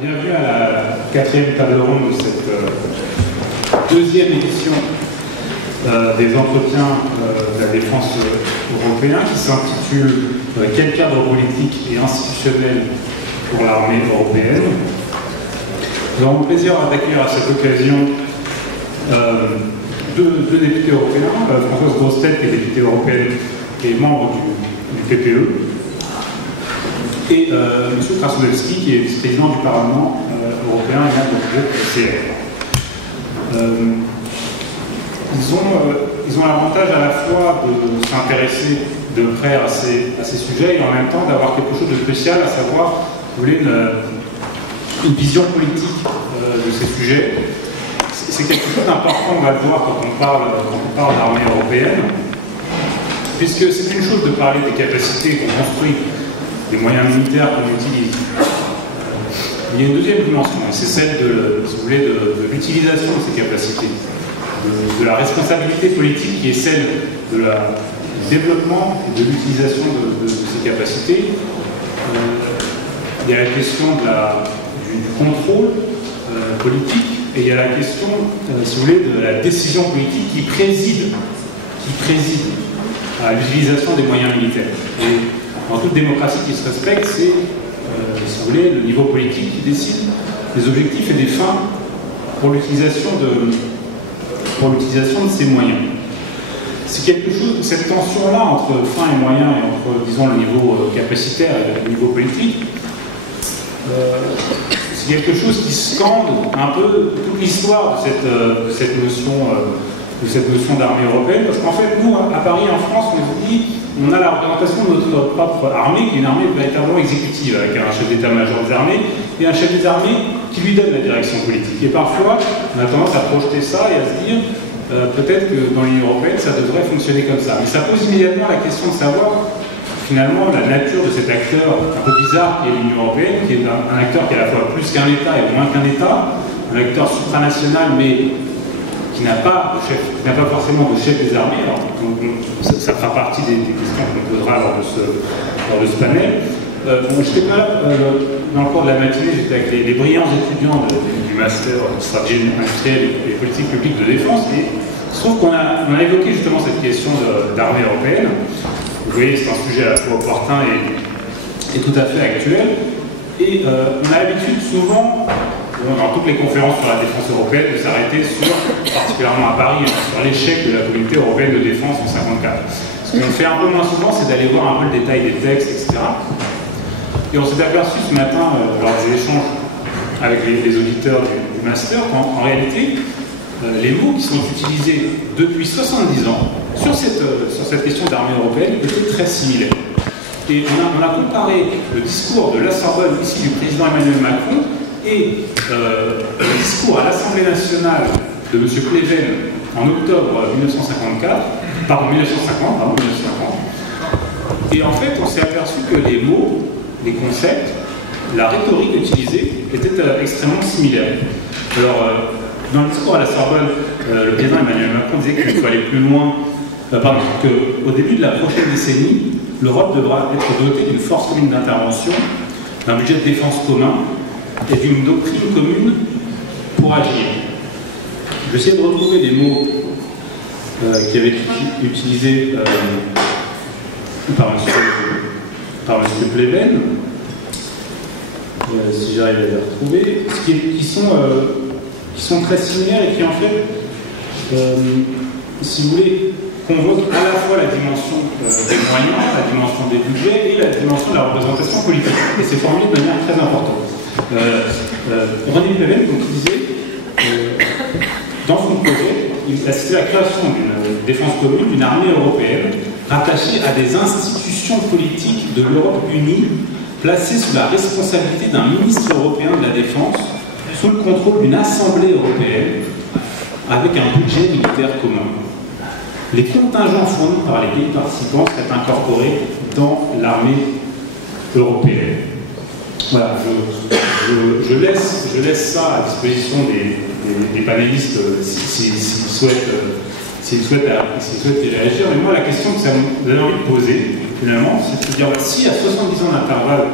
Bienvenue à la quatrième table ronde de cette deuxième édition des entretiens de la défense européenne qui s'intitule Quel cadre politique et institutionnel pour l'armée européenne. Nous avons le plaisir d'accueillir à cette occasion deux députés européens, Françoise Grossetête, qui est députée européenne et membre du PPE, et M. Krasnodębski, qui est vice-président du Parlement européen et membre du groupe CR. Ils ont l'avantage à la fois de s'intéresser de près à ces sujets et en même temps d'avoir quelque chose de spécial, à savoir, si vous voulez, une vision politique de ces sujets. C'est quelque chose d'important, on va le voir quand on parle d'armée européenne, puisque c'est une chose de parler des capacités qu'on construit, des moyens militaires qu'on utilise. Il y a une deuxième dimension, et c'est celle si vous voulez, de l'utilisation de ces capacités, de la responsabilité politique qui est celle du développement et de l'utilisation de ces capacités. Il y a la question du contrôle politique, et il y a la question, si vous voulez, de la décision politique qui préside à l'utilisation des moyens militaires. Et dans toute démocratie qui se respecte, c'est, si vous voulez, le niveau politique qui décide des objectifs et des fins pour l'utilisation de ces moyens. C'est quelque chose, cette tension-là entre fins et moyens et entre, disons, le niveau capacitaire et le niveau politique, c'est quelque chose qui scande un peu toute l'histoire de cette notion d'armée européenne, parce qu'en fait, nous, à Paris, en France, on se dit, on a la représentation de notre propre armée, qui est une armée véritablement exécutive, avec un chef d'état-major des armées, et un chef des armées qui lui donne la direction politique. Et parfois, on a tendance à projeter ça et à se dire, peut-être que dans l'Union européenne, ça devrait fonctionner comme ça. Mais ça pose immédiatement la question de savoir, finalement, la nature de cet acteur un peu bizarre qui est l'Union européenne, qui est un acteur qui est à la fois plus qu'un État et moins qu'un État, un acteur supranational, mais qui n'a pas forcément de chef des armées. Alors, ça fera partie des questions qu'on posera lors de ce panel. Je n'étais pas là dans le cours de la matinée, j'étais avec les brillants étudiants du master stratégie industrielle et politique publique de défense, et il se trouve qu'on a évoqué justement cette question d'armée européenne. Vous voyez, c'est un sujet à la fois opportun et tout à fait actuel. Et on a l'habitude souvent, dans toutes les conférences sur la défense européenne, de s'arrêter particulièrement à Paris, sur l'échec de la communauté européenne de défense en 1954. Ce qu'on fait un peu moins souvent, c'est d'aller voir un peu le détail des textes, etc. Et on s'est aperçu ce matin, lors des échanges avec les auditeurs du master, qu'en réalité, les mots qui sont utilisés depuis 70 ans sur cette question d'armée européenne étaient très similaires. Et on a comparé le discours de la Sorbonne, ici du président Emmanuel Macron, et le discours à l'Assemblée nationale de M. Pleven en octobre 1950. Et en fait, on s'est aperçu que les mots, les concepts, la rhétorique utilisée étaient extrêmement similaires. Alors, dans le discours à la Sorbonne, le président Emmanuel Macron disait qu'il faut aller plus loin, qu'au début de la prochaine décennie, l'Europe devra être dotée d'une force commune d'intervention, d'un budget de défense commun et d'une doctrine commune pour agir. J'essaie de retrouver les mots qui avaient été utilisés par M. Pleven, si j'arrive à les retrouver, qui sont très similaires et qui en fait, si vous voulez, convoquent à la fois la dimension des moyens, la dimension des budgets et la dimension de la représentation politique. Et c'est formulé de manière très importante. René Pleven, donc, disait, dans son projet, il a cité la création d'une défense commune, d'une armée européenne, rattachée à des institutions politiques de l'Europe unie, placée sous la responsabilité d'un ministre européen de la Défense, sous le contrôle d'une assemblée européenne, avec un budget militaire commun. Les contingents fournis par les pays participants seraient incorporés dans l'armée européenne. Voilà, je laisse ça à disposition des panélistes s'ils souhaitent y réagir. Mais moi, la question que ça vous avez envie de poser, finalement, c'est de dire, si à 70 ans d'intervalle,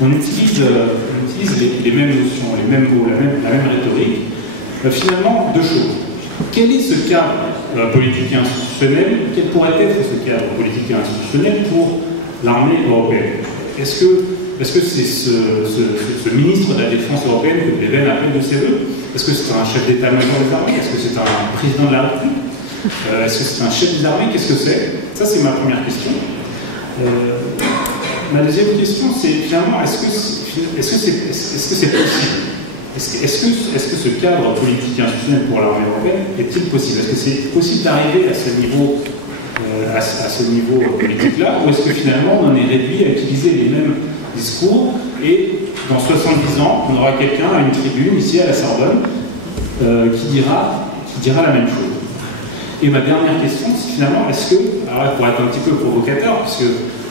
on utilise les mêmes notions, les mêmes mots, la même rhétorique. Finalement, deux choses. Quel est ce cadre politique et institutionnel? Quel pourrait être ce cadre politique et institutionnel pour l'armée européenne? Est-ce que c'est ce ministre de la Défense européenne que Les Pen appelle de ses voeux? Est-ce que c'est un chef d'état-major des armées? Est-ce que c'est un président de la République? Est-ce que c'est un chef des armées? Qu'est-ce que c'est? Ça, c'est ma première question. Ma deuxième question, c'est finalement, est-ce que c'est possible? Est-ce que ce cadre politique et institutionnel pour l'armée européenne est-il possible? Est-ce que c'est possible d'arriver à ce niveau politique-là, ou est-ce que finalement on en est réduit à utiliser les mêmes discours et dans 70 ans, on aura quelqu'un à une tribune ici à la Sorbonne qui dira la même chose? Et ma dernière question, c'est finalement, est-ce que, alors pour être un petit peu provocateur, puisque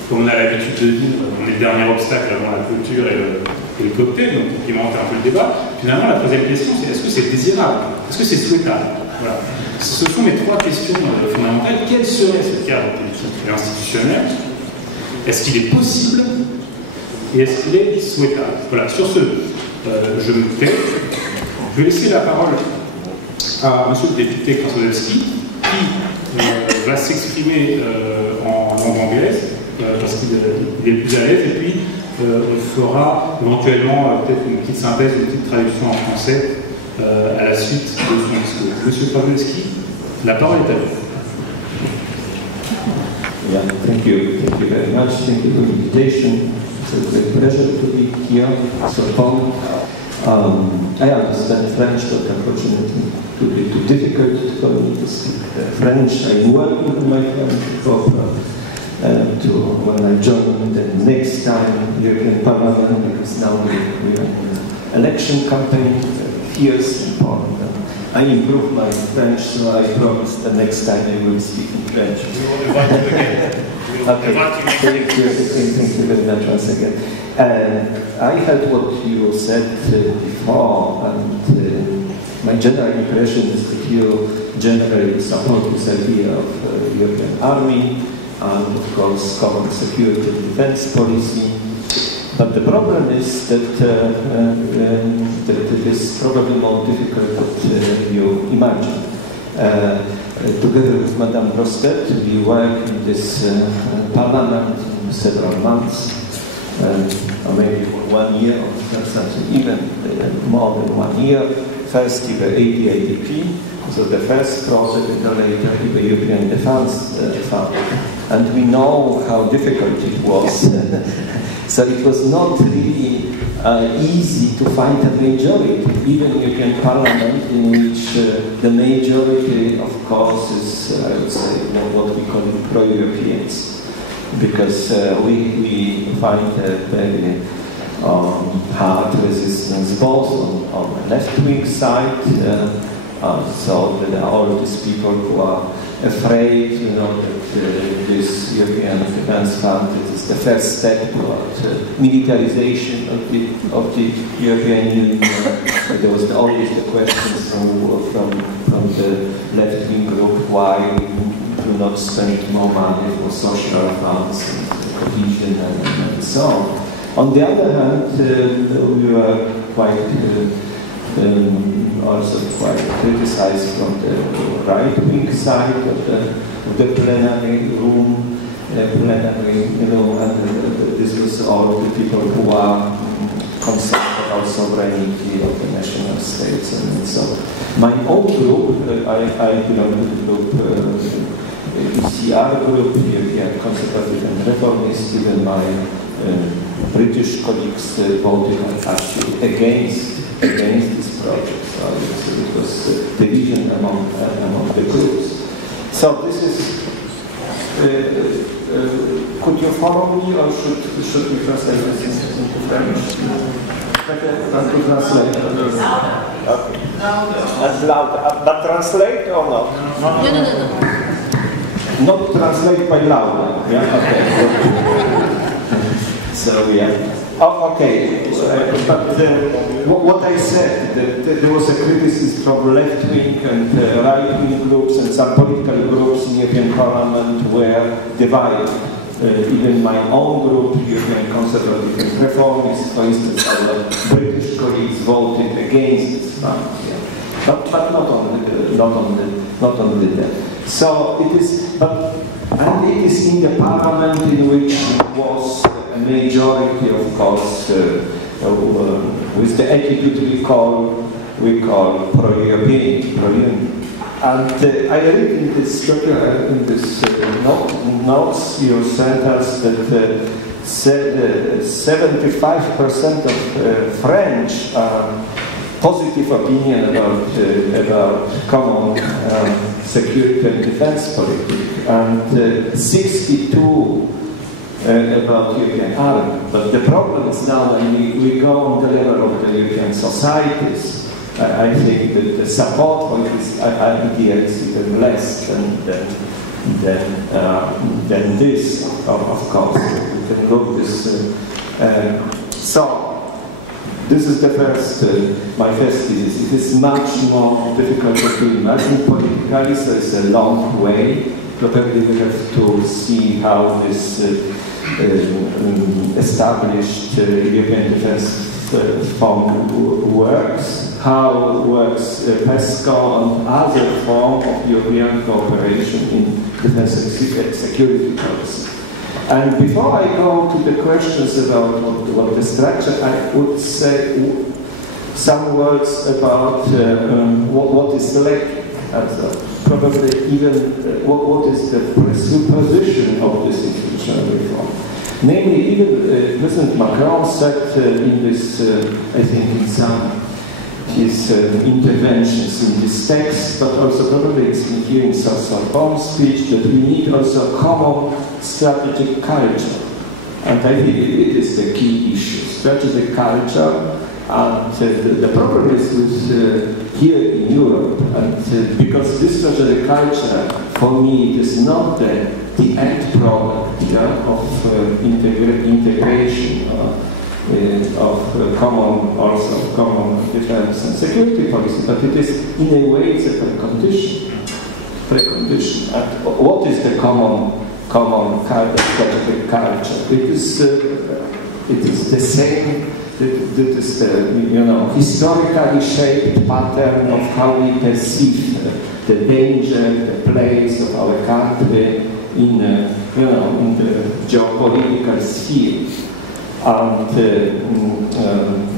comme on a l'habitude de dire, on est le dernier obstacle avant la clôture et le cocktail, donc pour pimenter un peu le débat, finalement la troisième question, c'est est-ce que c'est désirable? Est-ce que c'est souhaitable? Voilà. Ce sont mes trois questions fondamentales. Quel serait ce cadre politique et institutionnel? Est-ce qu'il est possible? Et est-ce qu'il est souhaitable? Voilà, sur ce, je me tais. Je vais laisser la parole à monsieur le député Krasnodebski, qui va s'exprimer en langue anglaise, parce qu'il est le plus à l'aise, et puis on fera éventuellement peut-être une petite synthèse, une petite traduction en français à la suite de son discours. Monsieur Krasnodebski, la parole est à vous. Yeah, thank you very much. Thank you for the invitation. It's a great pleasure to be here at Sorbonne. I understand French, but unfortunately it would be too difficult for me to speak French. I'm working on my French proper when I join the next time European Parliament, because now we are in election campaign, fierce in Poland. I improve my French, so I promise the next time I will speak in French. Okay, thank you very much once again. I heard what you said before, and my general impression is that you generally support this idea of European army and, of course, common security and defense policy. But the problem is that it is probably more difficult than you imagine. Together with Madame Grostet, we work in this parliament in several months, or maybe for 1 year, or something even more than 1 year. First, we were ADIDP, so the first project, and then later the European Defence Fund. And we know how difficult it was. So it was not really easy to find a majority, even in the European Parliament, in which the majority, of course, is, I would say, what we call pro-Europeans. Because we find a very hard resistance both on the left-wing side, so there are all these people who are afraid, that this European Defence Fund is the first step toward militarization of the European Union. There was always the questions from the left-wing group why we do not spend more money for social funds and cohesion and so on. On the other hand, we were also quite criticized from the right-wing side of the plenary room, and this was all the people who are concerned about sovereignty of the national states and so on. My own group, I belong to the group, ECR group, European Conservative and Reformist, even my British colleagues voted actually against this project. So it was division among the groups. So this is. Could you follow me, or should we translate this into French? Better than to translate. Okay. That's loud. But translate or not? No. Not translate by loud. Yeah. Okay. So yeah. Oh, okay, but what I said, that there was a criticism from left-wing and right-wing groups, and some political groups in the European Parliament were divided. even my own group, European Conservative and Reformists, for instance, our British colleagues voted against this fund. Yeah. But not only that. So it is, and it is in the parliament in which was a majority, of course, with the attitude we call pro-European. And I read in this notes you sent us that 75% of French positive opinion about common security and defense policy, and 62 about European army. But the problem is now when we go on the level of the European societies, I think that the support for this idea is even less than this, of course. We can look this. So, this is the first, my first thesis. It is much more difficult to imagine politically, so it's a long way. Probably we have to see how this established European Defence Fund works, how works PESCO and other form of European cooperation in defense and security policy. And before I go to the questions about what the structure, I would say some words about what is lacking, probably even what is the presupposition of this institutional reform. Namely, even President Macron said in this, I think in some his interventions in this text, but also probably it's in hearing Sorbonne speech, that we need also a common strategic culture. And I think it is the key issue, strategic culture. And the problem is with here in Europe, and because this strategic culture, for me, it is not the end product of integration of common defense and security policy, but it is in a way it's a precondition. And what is the common strategic culture? It is the same. It is the historically shaped pattern of how we perceive the danger, the place of our country in the geopolitical sphere. And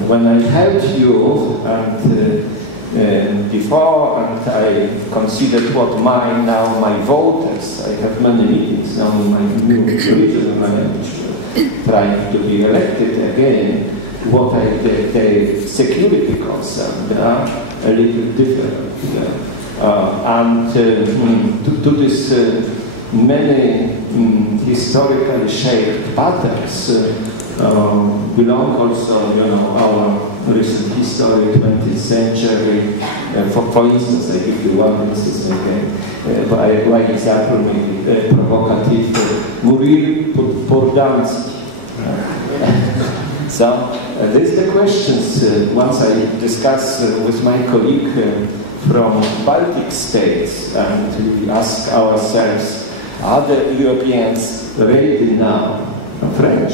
when I heard you before, and I considered what my voters, I have many meetings now in my new regional management, trying to be elected again, what the security concern, they are a little different. And to this many historically shaped patterns belong also, our recent history, 20th century. For instance, I give you one instance, by example, maybe provocative, Muriel Purdansky. So, these are the questions once I discuss with my colleague from Baltic states, and we ask ourselves, are the Europeans ready now? French,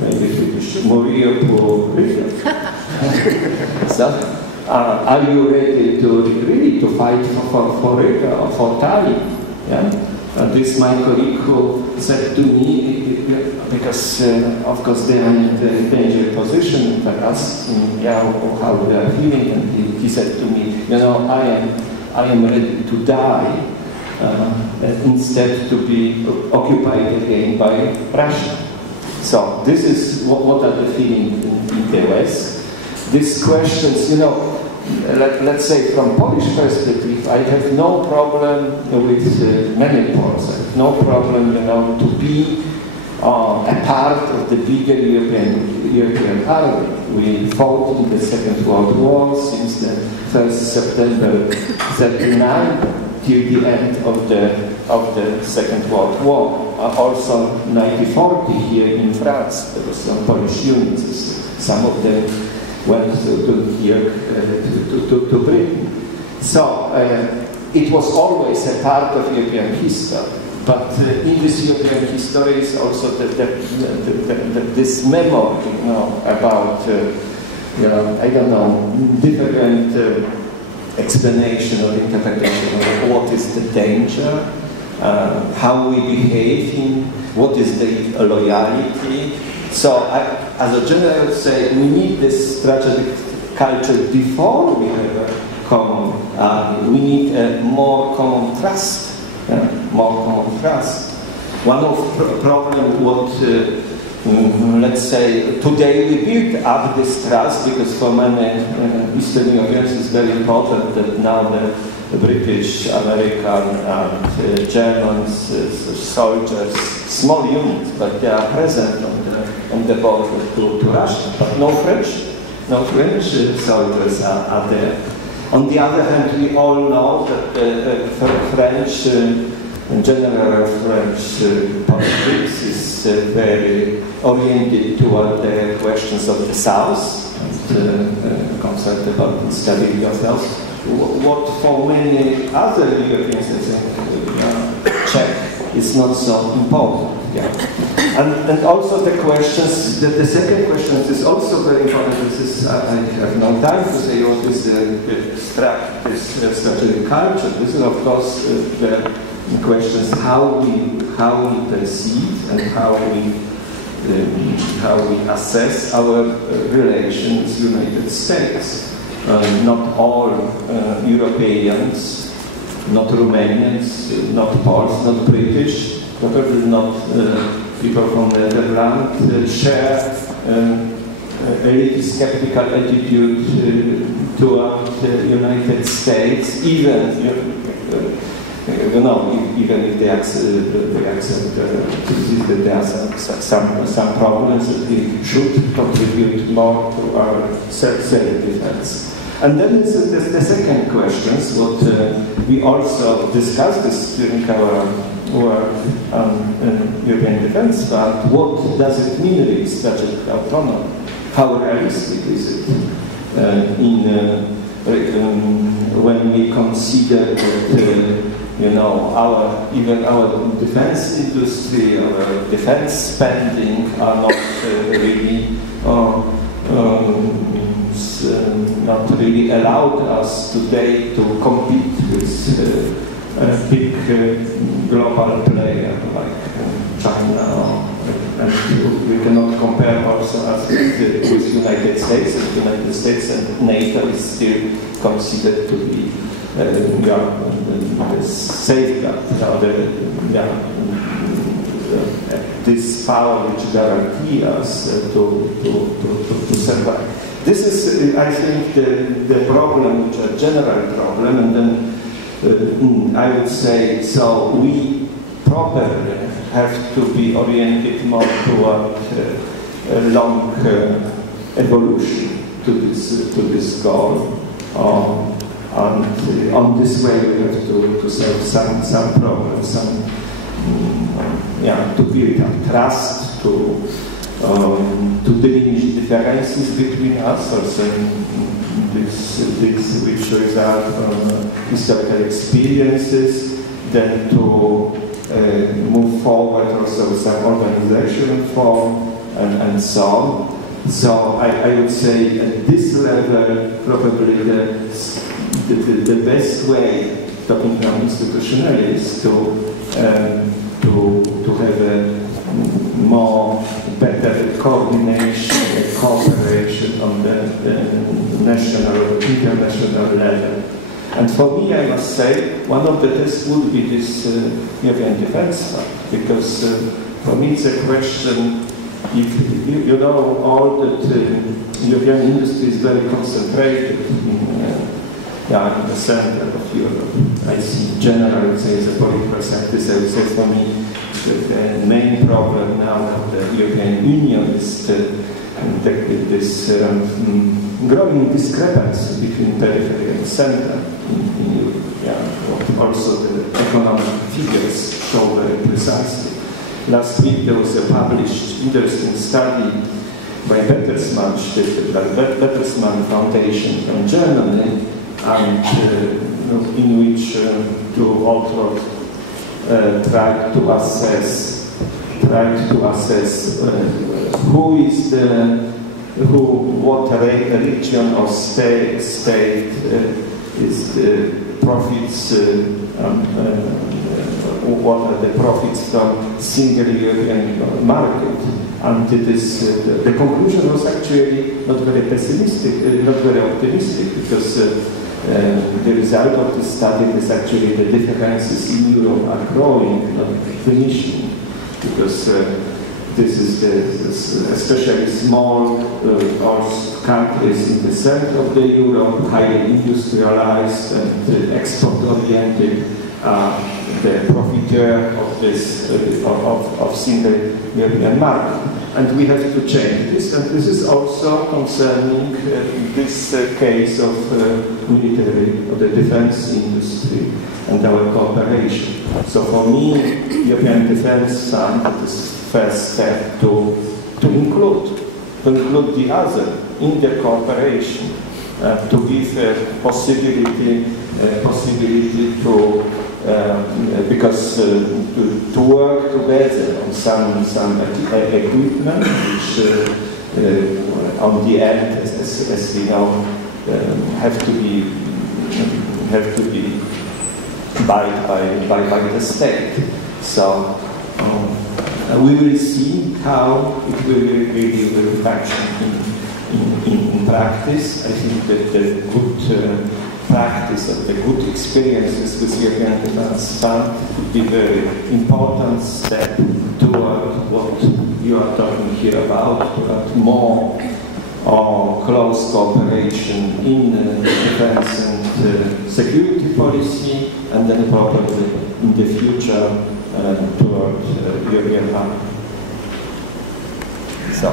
maybe British, Muriel Purdansky. So, are you ready to really to fight for Riga or for Tallinn? Yeah? This my colleague who said to me, because of course they are in a dangerous position, but asked him how they are feeling, and he said to me, I am ready to die instead to be occupied again by Russia. So this is what are the feelings in the West. These questions, let's say from Polish perspective, I have no problem with many Poles. I have no problem, to be a part of the bigger European army. We fought in the Second World War since the 1st September 1939 till the end of the Second World War. Also 1940 here in France, there were some Polish units. Some of them went to Britain. So it was always a part of European history. But in this European history is also this memory, about, I don't know, different explanation or interpretation of what is the danger, how we behave in, what is the loyalty. So, as a general say, we need this strategic culture before we have a common army. We need more common trust. More common trust. One of the problems, what let's say today we build up this trust because for many Eastern Europeans it's very important that now the British, American, and German soldiers, small units, but they are present on the border to Russia. But no French soldiers are there. On the other hand, we all know that French, general French politics is very oriented toward the questions of the South, and concerned about the stability of the South. What for many other Europeans, I think, Czech is not so important. Yeah. And also the questions, the second question is also very important. This is, I have no time to say what is the strategic culture. This is of course the questions how we perceive and how we assess our relations with the United States. Not all Europeans, not Romanians, not Poles, not British, probably not people from the Netherlands share a really skeptical attitude toward the United States, even even if they accept that there are some problems that we should contribute more to our self-defense. And then the second question, what we also discussed this during our work on European Defence Fund. What does it mean really, strategic autonomy? How realistic is it when we consider that even our defense industry, our defense spending are not really allowed us today to compete with a big global player like China, and we cannot compare also us with United States. And the United States and NATO is still considered to be the safeguard, this power which guarantees us to survive. This is, I think, the problem, which is a general problem, and then I would say, so we probably have to be oriented more toward a long evolution to this goal. And on this way we have to solve some problems, to build up trust, to diminish differences between us, also this which result from historical experiences, then to move forward also with some organizational form and so on. So I would say at this level, probably the best way, talking now institutionally, is to have a more better coordination and cooperation on the national, international level. And for me, I must say, one of the tests would be this European Defence Fund, because for me it's a question, if you know all that European industry is very concentrated in the center of Europe. I see generally, as a political scientist, I would say for me the main problem now of the European Union is this growing discrepancy between periphery and center. Also the economic figures show very precisely. Last week there was a published interesting study by Bertelsmann, the Bertelsmann Foundation from Germany, and in which two authors tried to assess what region or state is the profits, what are the profits from single European market. And the conclusion was actually not very pessimistic, not very optimistic, because the result of this study is actually the differences in Europe are growing, not diminishing, because this is especially small countries in the center of the Europe, highly industrialized and export-oriented, the profiteer of this of single European market. And we have to change this, and this is also concerning this case of military or the defense industry and our cooperation. So for me, European Defense Fund is first step to include the other in the cooperation, to give a possibility to because to work together on some equipment which on the end, as we know, have to be by the state. So we will see how it will function in practice. I think that the good practice of the good experiences with European Defense Fund would be a very important step toward what you are talking here about, toward more close cooperation in defense and security policy, and then probably in the future toward European Fund. So,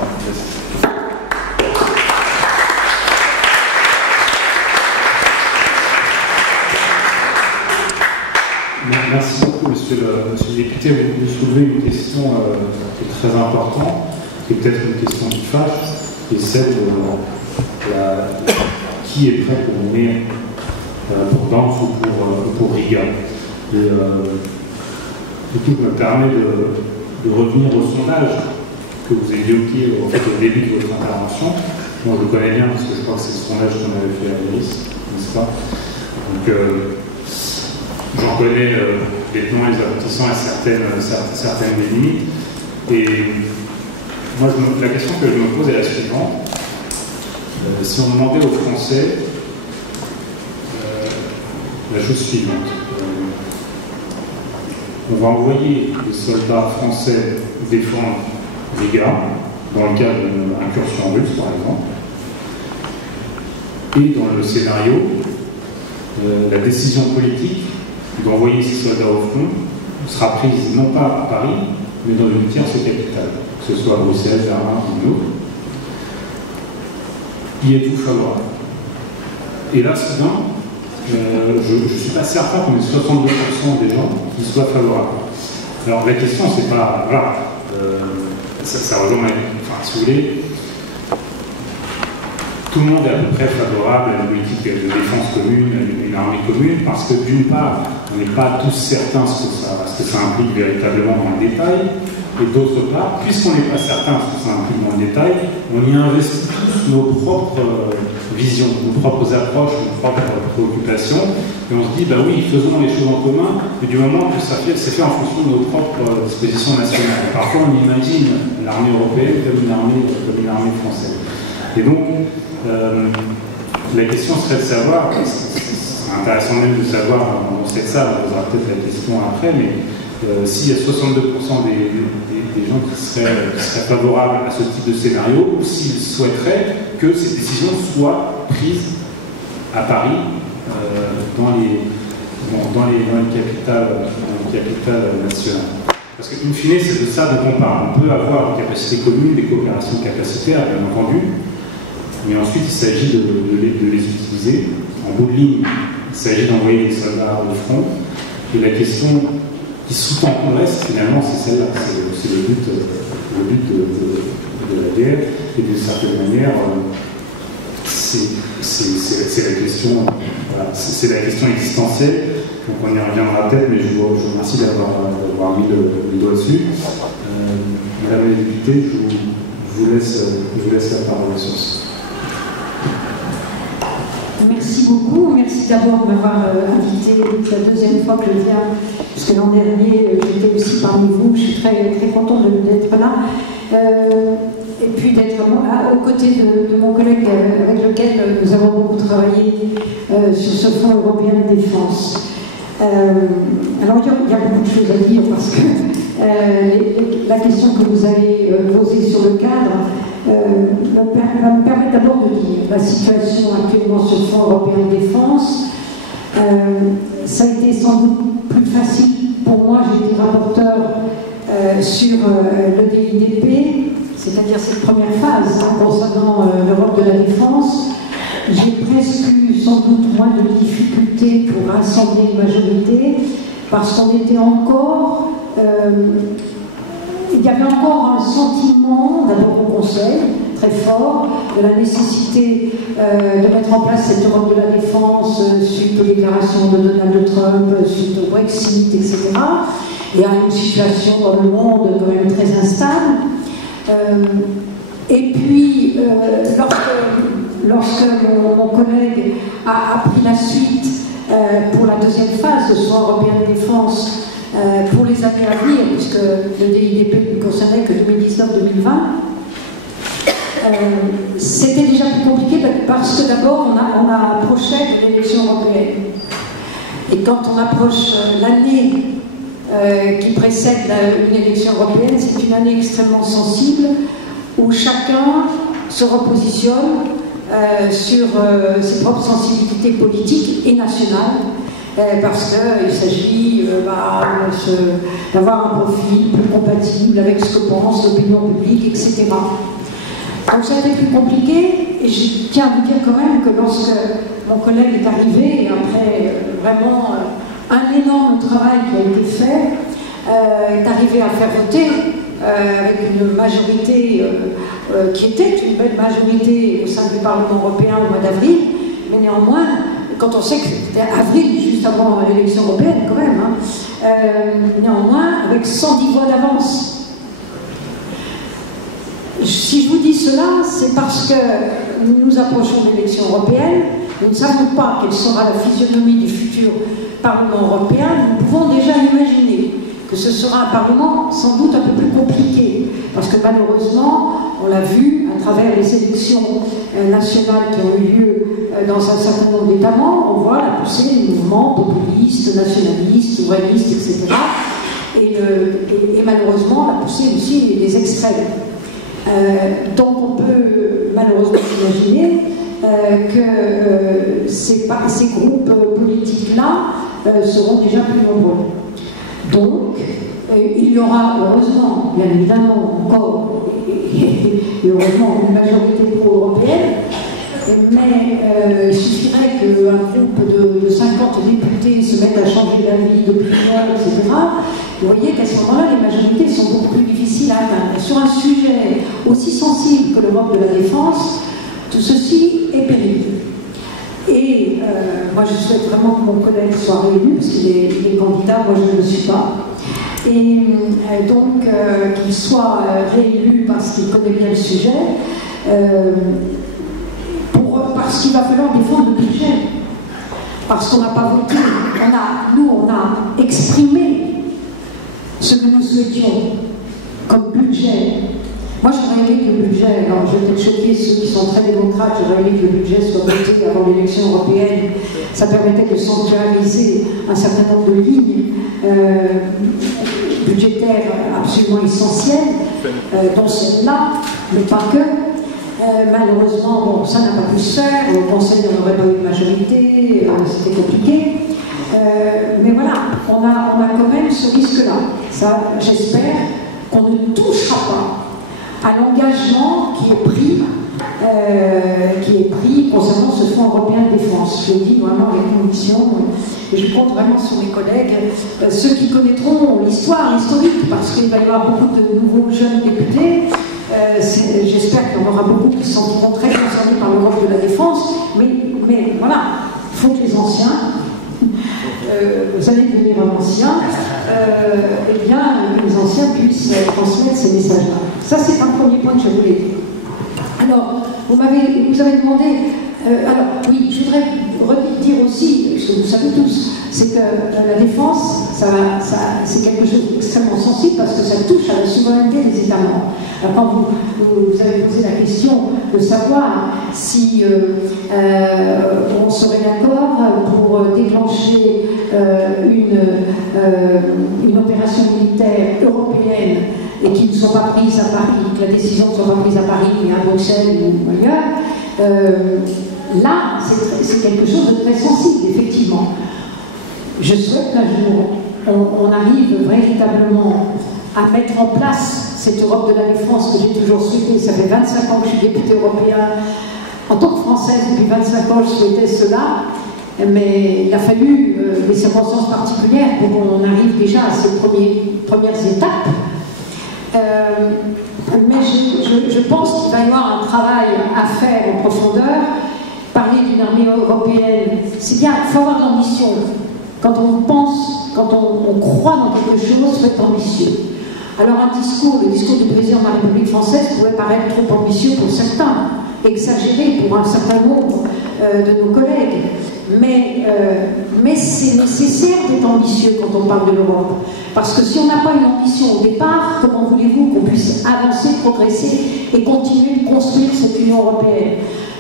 Merci beaucoup, monsieur le député. Vous soulevez une question qui est très importante, qui est peut-être une question qui fâche, qui est celle de qui est prêt pour mourir pour Danse ou pour Riga. Et du coup, je me permets de revenir au sondage que vous évoquiez au début de votre intervention. Moi, je le connais bien parce que je crois que c'est le sondage qu'on avait fait à Nice, n'est-ce pas? Donc, j'en connais les tenants et les aboutissants et certaines des limites. Et moi, la question que je me pose est la suivante. Si on demandait aux Français la chose suivante, on va envoyer des soldats français défendre Riga dans le cadre d'une incursion russe, par exemple, et dans le scénario, la décision politique d'envoyer ces soldats au front sera prise non pas à Paris, mais dans une tierce capitale, que ce soit Bruxelles, Berlin ou Lyon. Y êtes-vous favorable? Et là, soudain, je ne suis pas certain qu'on ait 62% des gens qui soient favorables. Alors la question, c'est pas... Voilà, ça rejoint... Enfin, si vous voulez, tout le monde est à peu près favorable à une politique de défense commune, à une armée commune, parce que d'une part, on n'est pas tous certains ce que ça implique véritablement dans le détail, et d'autre part, puisqu'on n'est pas certain ce que ça implique dans le détail, on y investit tous nos propres visions, nos propres approches, nos propres préoccupations, et on se dit, bah oui, faisons les choses en commun, mais du moment que c'est fait en fonction de nos propres dispositions nationales. Et parfois, on imagine l'armée européenne comme une armée française. Et donc, la question serait de savoir, c'est intéressant même de savoir dans cette salle, on posera peut-être la question après, mais s'il y a 62% des gens qui seraient favorables à ce type de scénario, ou s'ils souhaiteraient que ces décisions soient prises à Paris, dans les capitales nationales. Parce qu'in fine, c'est de ça dont on parle. On peut avoir des capacités communes, des coopérations capacitaires, bien entendu, mais ensuite il s'agit de les utiliser en bout de ligne. Il s'agit d'envoyer des soldats au front. Et la question qui sous-tend tout le reste, finalement, c'est celle-là. C'est le but de la guerre. Et d'une certaine manière, c'est la question voilà, c'est la question existentielle, donc on y reviendra peut-être, mais je vous remercie d'avoir mis le doigt dessus. Madame la députée, je vous laisse la parole sur ça. Merci beaucoup. Merci d'abord de m'avoir invité. C'est la deuxième fois que je viens, puisque l'an dernier, j'étais aussi parmi vous. Je suis très, très contente d'être là. Et puis d'être aux côtés de mon collègue avec lequel nous avons beaucoup travaillé sur ce Fonds européen de défense. Alors il y a beaucoup de choses à dire parce que la question que vous avez posée sur le cadre va me permettre d'abord de dire la situation actuellement sur le Fonds européen de défense. Ça a été sans doute plus facile pour moi. J'ai été rapporteur sur le DIDP, c'est-à-dire cette première phase concernant l'Europe de la défense. J'ai presque eu sans doute moins de difficultés pour rassembler une majorité parce qu'on était encore... il y avait encore un sentiment, d'abord au Conseil, très fort, de la nécessité de mettre en place cette Europe de la défense suite aux déclarations de Donald Trump, suite au Brexit, etc. Et à une situation dans le monde quand même très instable. Et puis, lorsque mon collègue a pris la suite pour la deuxième phase de ce Fonds européen de défense pour les années à venir, puisque le DIDP ne concernait que 2019-2020, c'était déjà plus compliqué parce que d'abord on approchait de l'élection européenne. Et quand on approche l'année qui précède une élection européenne, c'est une année extrêmement sensible où chacun se repositionne sur ses propres sensibilités politiques et nationales, parce qu'il s'agit d'avoir un profil plus compatible avec ce que pense l'opinion publique, etc. Donc ça a été plus compliqué, et je tiens à vous dire quand même que lorsque mon collègue est arrivé, après vraiment un énorme travail qui a été fait, est arrivé à faire voter avec une majorité qui était une belle majorité au sein du Parlement européen au mois d'avril, mais néanmoins, quand on sait que c'était avril, juste avant l'élection européenne quand même, néanmoins, avec 110 voix d'avance. Si je vous dis cela, c'est parce que nous approchons de l'élection européenne, nous ne savons pas quelle sera la physionomie du futur Parlement européen, nous pouvons déjà imaginer que ce sera un Parlement sans doute un peu plus compliqué, parce que malheureusement, on l'a vu à travers les élections nationales qui ont eu lieu dans un certain nombre d'États membres, on voit la poussée des mouvements populistes, nationalistes, souverainistes, etc. Et malheureusement, la poussée aussi des extrêmes. Donc on peut malheureusement imaginer que ces groupes politiques-là seront déjà plus nombreux. Donc, il y aura heureusement, bien évidemment, encore, et heureusement, une majorité pro-européenne, mais il suffirait qu'un groupe de 50 députés se mette à changer d'avis, d'opinion, etc. Vous voyez qu'à ce moment-là, les majorités sont beaucoup plus difficiles à atteindre. Sur un sujet aussi sensible que l'Europe de la défense, tout ceci est pénible. Et moi, je souhaite vraiment que mon collègue soit réélu, parce qu'il est candidat, moi je ne le suis pas. Et donc, qu'il soit réélu parce qu'il connaît bien le sujet, parce qu'il va falloir défendre le budget. Parce qu'on n'a pas voté. Nous, on a exprimé ce que nous souhaitions comme budget. Moi, j'aurais aimé que le budget, alors je vais peut-être choquer ceux qui sont très démocrates, j'aurais aimé que le budget soit voté avant l'élection européenne. Ça permettait de sanctuariser un certain nombre de lignes budgétaires absolument essentielles, dont celle-là, mais pas que. Malheureusement, bon, ça n'a pas pu se faire, au Conseil, on n'aurait pas eu de majorité, c'était compliqué. Mais voilà, on a quand même ce risque-là. Ça, j'espère qu'on ne touchera pas à l'engagement qui est pris concernant ce Fonds européen de défense. Je le dis vraiment avec conviction, et je compte vraiment sur mes collègues, ceux qui connaîtront l'histoire historique, parce qu'il va y avoir beaucoup de nouveaux jeunes députés. J'espère qu'il y en aura beaucoup qui sont très concernés par l'Europe de la défense, mais voilà, il faut que les anciens, vous allez devenir un ancien, eh bien, les anciens puissent transmettre ces messages-là. Ça, c'est un premier point que je voulais dire. Alors, vous avez demandé... alors, oui, je voudrais redire aussi, ce que vous savez tous, c'est que la défense, c'est quelque chose d'extrêmement sensible parce que ça touche à la souveraineté des États membres. Alors, quand vous avez posé la question de savoir si on serait d'accord pour déclencher une opération militaire européenne et qui ne soit pas prise à Paris, que la décision ne soit pas prise à Paris, mais à Bruxelles ou ailleurs, là, c'est quelque chose de très sensible, effectivement. Je souhaite qu'un jour, on arrive véritablement à mettre en place cette Europe de la défense que j'ai toujours souhaité. Ça fait 25 ans que je suis députée européenne. En tant que Française, depuis 25 ans, je souhaitais cela. Mais il a fallu des circonstances particulières pour qu'on arrive déjà à ces premières étapes. Mais je pense qu'il va y avoir un travail à faire en profondeur. Parler d'une armée européenne, c'est bien, il faut avoir de l'ambition. Quand on pense, quand on croit dans quelque chose, il faut être ambitieux. Alors le discours du président de la République française pouvait paraître trop ambitieux pour certains, exagéré pour un certain nombre de nos collègues. Mais c'est nécessaire d'être ambitieux quand on parle de l'Europe. Parce que si on n'a pas une ambition au départ, comment voulez-vous qu'on puisse avancer, progresser et continuer de construire cette Union européenne?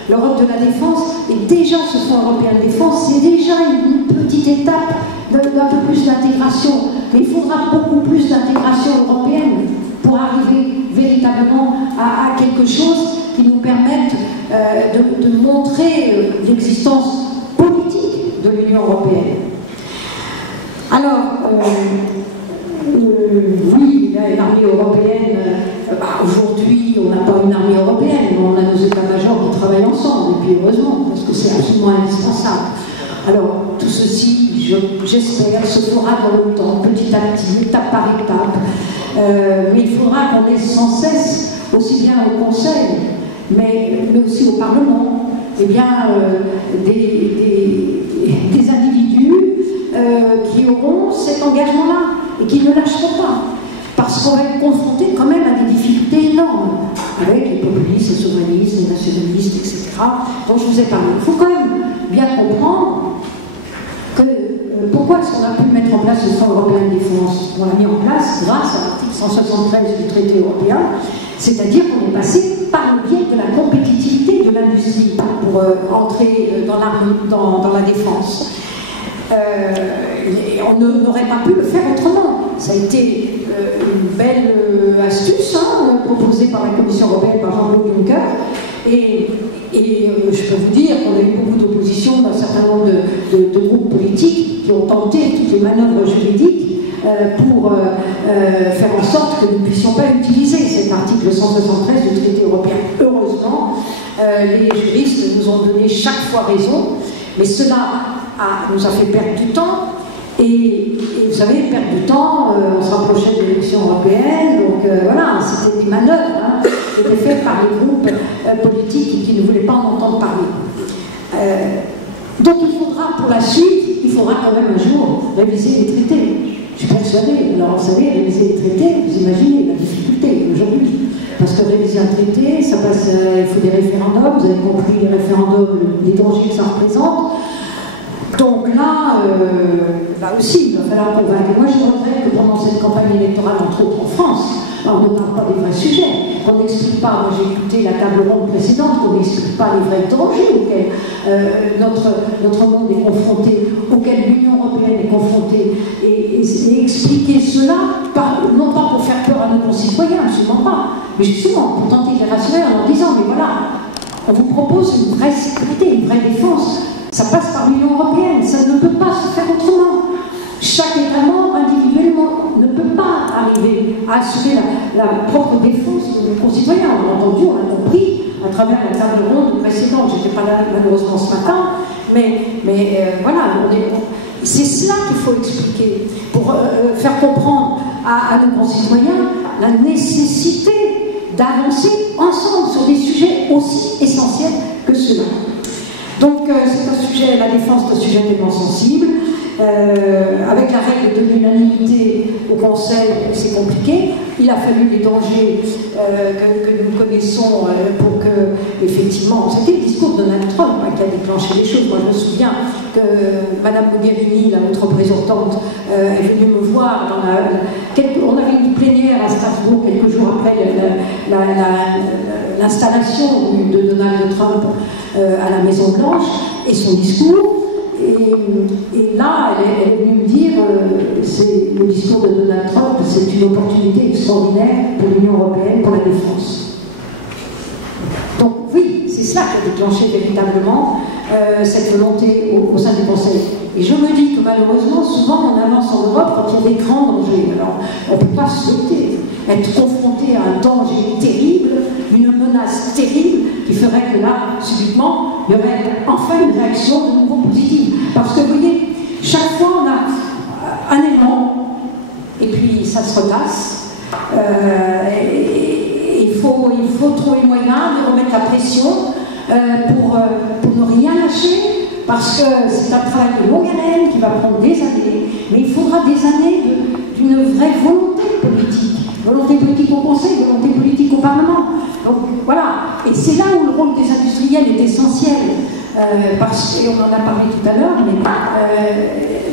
L'Europe de la défense, et déjà ce Fonds européen de défense, c'est déjà une petite étape d'un peu plus d'intégration. Mais il faudra beaucoup plus d'intégration européenne pour arriver véritablement à quelque chose qui nous permette de montrer l'existence politique de l'Union européenne. Alors, oui, l'armée européenne, aujourd'hui, on n'a pas une armée européenne, mais on a nos états-majors qui travaillent ensemble, et puis heureusement, parce que c'est absolument indispensable. Alors, tout ceci, j'espère, se fera dans le temps, petit à petit, étape par étape, mais il faudra qu'on ait sans cesse, aussi bien au Conseil, mais aussi au Parlement, eh bien, des individus qui auront cet engagement-là et qui ne lâcheront pas. Parce qu'on va être confronté quand même à des difficultés énormes avec les populistes, les souverainistes, les nationalistes, etc. dont je vous ai parlé. Il faut quand même bien comprendre que pourquoi est-ce qu'on a pu mettre en place le Fonds européen de défense? On l'a mis en place grâce à l'article 173 du traité européen, c'est-à-dire qu'on est passé par le biais de la compétitivité de l'industrie pour entrer dans la défense. Et on n'aurait pas pu le faire autrement. Ça a été une belle astuce proposée par la Commission européenne, par Jean-Claude Juncker. Et je peux vous dire qu'on a eu beaucoup d'opposition d'un certain nombre de groupes politiques qui ont tenté toutes les manœuvres juridiques pour faire en sorte que nous ne puissions pas utiliser cet article 173 du traité européen. Heureusement, les juristes nous ont donné chaque fois raison, mais cela nous a fait perdre du temps. Et vous savez, perdre du temps, on se rapprochait de l'élection européenne, donc voilà, c'était des manœuvres qui étaient faites par les groupes politiques qui ne voulaient pas en entendre parler. Donc il faudra, pour la suite, il faudra quand même un jour réviser les traités. Je suis persuadée. Alors vous savez, réviser les traités, vous imaginez la difficulté aujourd'hui. Parce que réviser un traité, ça passe, il faut des référendums, vous avez compris les référendums, les dangers que ça représente. Donc là, aussi, il va falloir convaincre. Moi, je voudrais que pendant cette campagne électorale, entre autres en France, on ne parle pas des vrais sujets, qu'on n'explique pas, moi j'ai écouté la table ronde précédente, qu'on n'explique pas les vrais dangers auxquels notre monde est confronté, auxquels l'Union européenne est confrontée, et expliquer cela, non pas pour faire peur à nos concitoyens, absolument pas, mais justement pour tenter de les rassurer en leur disant, mais voilà, on vous propose une vraie sécurité, une vraie défense. Ça passe par l'Union européenne, ça ne peut pas se faire autrement. Chaque État membre, individuellement, ne peut pas arriver à assurer la propre défense de nos concitoyens. On l'a entendu, on l'a compris à travers la table ronde précédente. Je n'étais pas là malheureusement ce matin, mais voilà, c'est cela qu'il faut expliquer pour faire comprendre à nos concitoyens la nécessité d'avancer ensemble sur des sujets aussi essentiels que ceux-là. Donc c'est un sujet, la défense est un sujet tellement sensible. Avec la règle de l'unanimité au Conseil, c'est compliqué. Il a fallu les dangers que nous connaissons pour que, effectivement, c'était le discours de Donald Trump qui a déclenché les choses. Moi, je me souviens que Mme Mogherini, la notre représentante, est venue me voir. On avait une plénière à Strasbourg quelques jours après l'installation de Donald Trump à la Maison-Blanche et son discours. Et là, elle est venue me dire c'est le discours de Donald Trump, c'est une opportunité extraordinaire pour l'Union européenne, pour la défense. Donc oui, c'est cela qui a déclenché véritablement cette volonté au sein du Conseil. Et je me dis que malheureusement, souvent on avance en Europe quand il y a des grands dangers. Alors, on ne peut pas souhaiter être confronté à un danger terrible, une menace terrible, qui ferait que là, subitement, il y aurait enfin une réaction de nouveau positive. Parce que vous voyez, chaque fois on a un élément, et puis ça se retasse. Il faut trouver le moyen de remettre la pression pour ne rien lâcher, parce que c'est un travail de longue haleine qui va prendre des années, mais il faudra des années d'une vraie volonté politique au Conseil, volonté politique au Parlement. Donc voilà, et c'est là où le rôle des industriels est essentiel, parce qu'on en a parlé tout à l'heure, mais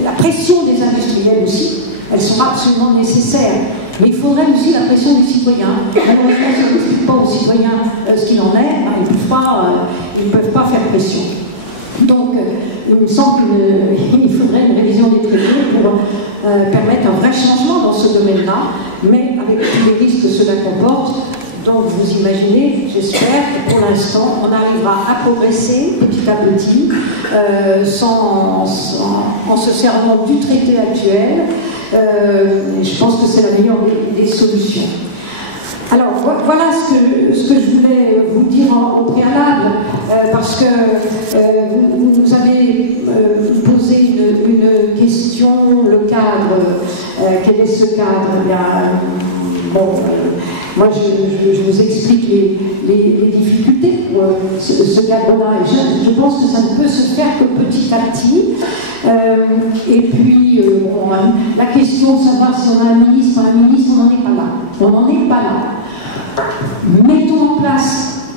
la pression des industriels aussi, elles sont absolument nécessaires. Mais il faudrait aussi la pression des citoyens. Malheureusement, si on n'explique pas aux citoyens ce qu'il en est, ils ne peuvent pas faire pression. Donc, il me semble qu'il faudrait une révision des traités pour permettre un vrai changement dans ce domaine-là, mais avec tous les risques que cela comporte. Donc, vous imaginez, j'espère que pour l'instant, on arrivera à progresser petit à petit, en se servant du traité actuel. Je pense que c'est la meilleure des solutions. Alors, voilà ce que je voulais vous dire au préalable, parce que vous nous avez posé une question, le cadre, quel est ce cadre? Moi, je vous explique les difficultés pour ce cadre-là. Et je pense que ça ne peut se faire que petit à petit. Et puis, la question de savoir si on a un ministre, on n'en est pas là. On n'en est pas là. Mettons en place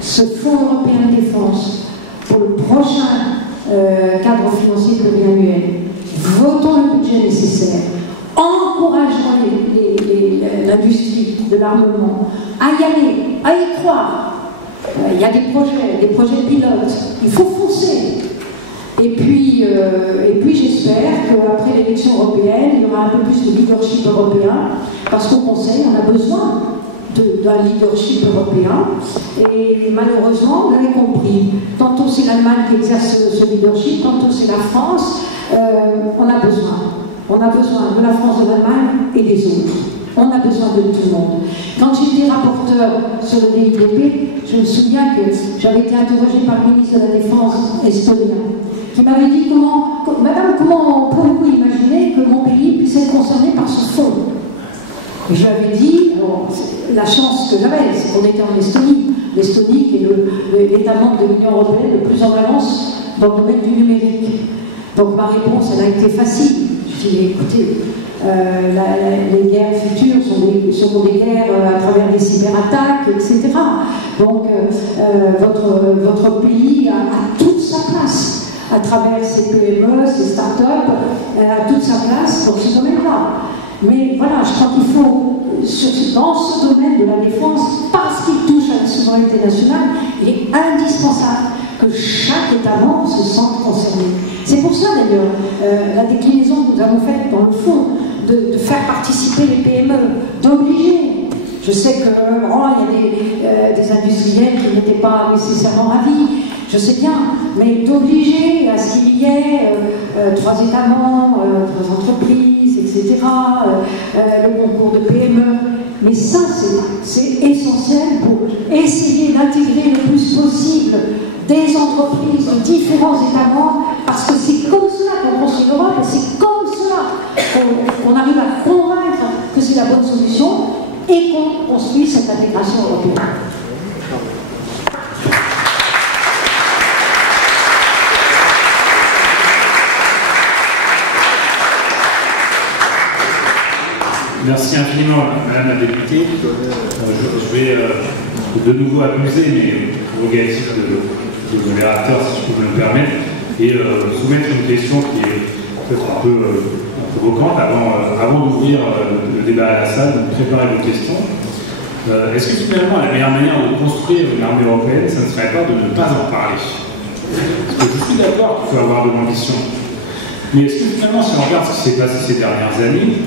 ce Fonds européen de défense pour le prochain cadre financier pluriannuel. Votons le budget nécessaire. Encourageons l'industrie de l'armement à y aller, à y croire. Il y a des projets pilotes. Il faut foncer. Et puis j'espère qu'après l'élection européenne, il y aura un peu plus de leadership européen, parce qu'au Conseil, on a besoin d'un leadership européen. Et malheureusement, vous l'avez compris, tantôt c'est l'Allemagne qui exerce ce leadership, tantôt c'est la France. On a besoin. On a besoin de la France, de l'Allemagne et des autres. On a besoin de tout le monde. Quand j'étais rapporteur sur le DIDP, je me souviens que j'avais été interrogée par le ministre de la Défense estonien, qui m'avait dit Madame, comment pouvez-vous imaginer que mon pays puisse être concerné par ce fonds? Et je lui avais dit, la chance que j'avais, c'est qu'on était en Estonie. L'Estonie qui est l'État membre de l'Union européenne le plus en avance dans le domaine du numérique. Donc ma réponse, elle a été facile. Je dis, écoutez, les guerres futures sont des guerres à travers des cyberattaques, etc. Donc votre pays a toute sa place à travers ces PME, ces start-up, a toute sa place dans ce domaine-là. Mais voilà, je crois qu'il faut, dans ce domaine de la défense, parce qu'il touche à la souveraineté nationale, il est indispensable que chaque État membre se sente concerné. C'est pour ça d'ailleurs la déclinaison que nous avons faite dans le fond, de faire participer les PME, d'obliger. Je sais qu'il y a des industriels qui n'étaient pas nécessairement ravis, je sais bien, mais d'obliger à ce qu'il y ait 3 États membres, 3 entreprises, etc., le concours de PME. Mais ça, c'est essentiel pour essayer d'intégrer le plus possible des entreprises de différents États membres, parce que c'est comme cela qu'on construit l'Europe, et c'est comme cela qu'on arrive à convaincre que c'est la bonne solution et qu'on construit cette intégration européenne. Merci infiniment, Madame la députée. Je vais de nouveau abuser mes prérogatives de modérateur, si je peux me le permettre, et soumettre une question qui est peut-être un peu provocante avant d'ouvrir le débat à la salle, de préparer vos questions. Est-ce que finalement la meilleure manière de construire une armée européenne, ça ne serait pas de ne pas en parler? Parce que je suis d'accord qu'il faut avoir de l'ambition. Mais est-ce que finalement, si on regarde ce qui s'est passé ces dernières années,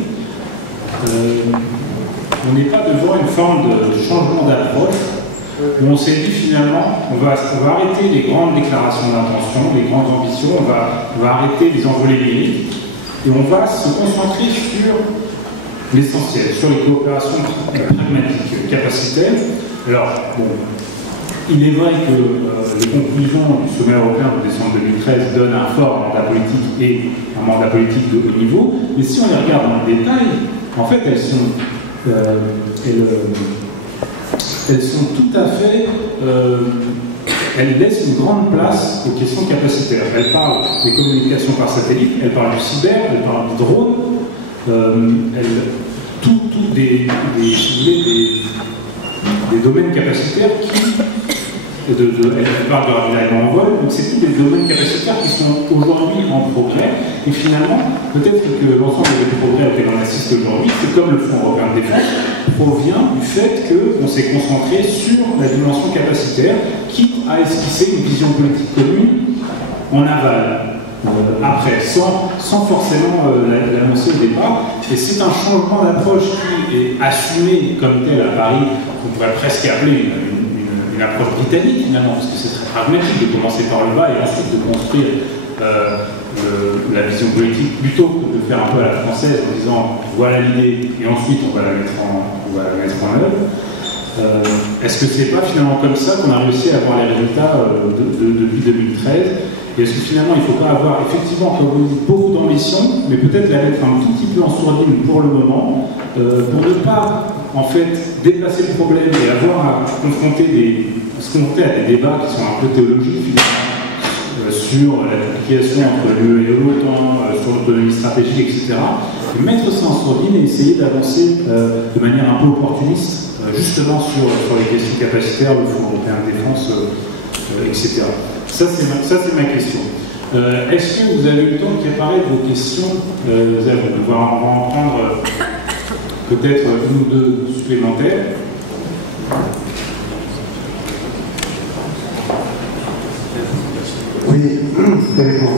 on n'est pas devant une forme de changement d'approche où on s'est dit finalement on va arrêter les grandes déclarations d'intention, les grandes ambitions, on va arrêter les envolées lyriques et on va se concentrer sur l'essentiel, sur les coopérations pragmatiques, capacitaires. Alors, bon, il est vrai que les conclusions du sommet européen de décembre 2013 donnent un fort mandat politique et un mandat politique de haut niveau, mais si on les regarde dans le détail, en fait, elles sont tout à fait... elles laissent une grande place aux questions capacitaires. Elles parlent des communications par satellite, elles parlent du cyber, elles parlent du drone, des domaines capacitaires qui... elle parle de ravitaillement en vol, donc c'est tous des domaines capacitaires qui sont aujourd'hui en progrès, et finalement, peut-être que l'ensemble des progrès auxquels on assiste aujourd'hui, c'est comme le Fonds européen de défense, provient du fait qu'on s'est concentré sur la dimension capacitaire, quitte à esquisser une vision politique commune en aval. Après, sans forcément l'annoncer au départ, et c'est un changement d'approche qui est assumé comme tel à Paris, qu'on pourrait presque appeler une approche britannique finalement, parce que c'est très pragmatique de commencer par le bas et ensuite de construire la vision politique plutôt que de faire un peu à la française en disant voilà l'idée et ensuite on va la mettre en œuvre. Est-ce que c'est pas finalement comme ça qu'on a réussi à avoir les résultats depuis 2013? Et est-ce que finalement il ne faut pas avoir effectivement, comme vous dites, beaucoup d'ambition, mais peut-être la mettre un tout petit peu en sourdine pour le moment, pour ne pas en fait déplacer le problème et avoir à se confronter à des débats qui sont un peu théologiques finalement, sur la communication entre l'UE et l'OTAN, sur l'autonomie stratégique, etc. Et mettre ça en sourdine et essayer d'avancer de manière un peu opportuniste, justement sur les questions capacitaires, le Fonds européen de défense, etc. Ça, c'est ma question. Est-ce que vous avez eu le temps de préparer vos questions? On va en prendre peut-être une ou deux supplémentaires. Oui, très bien.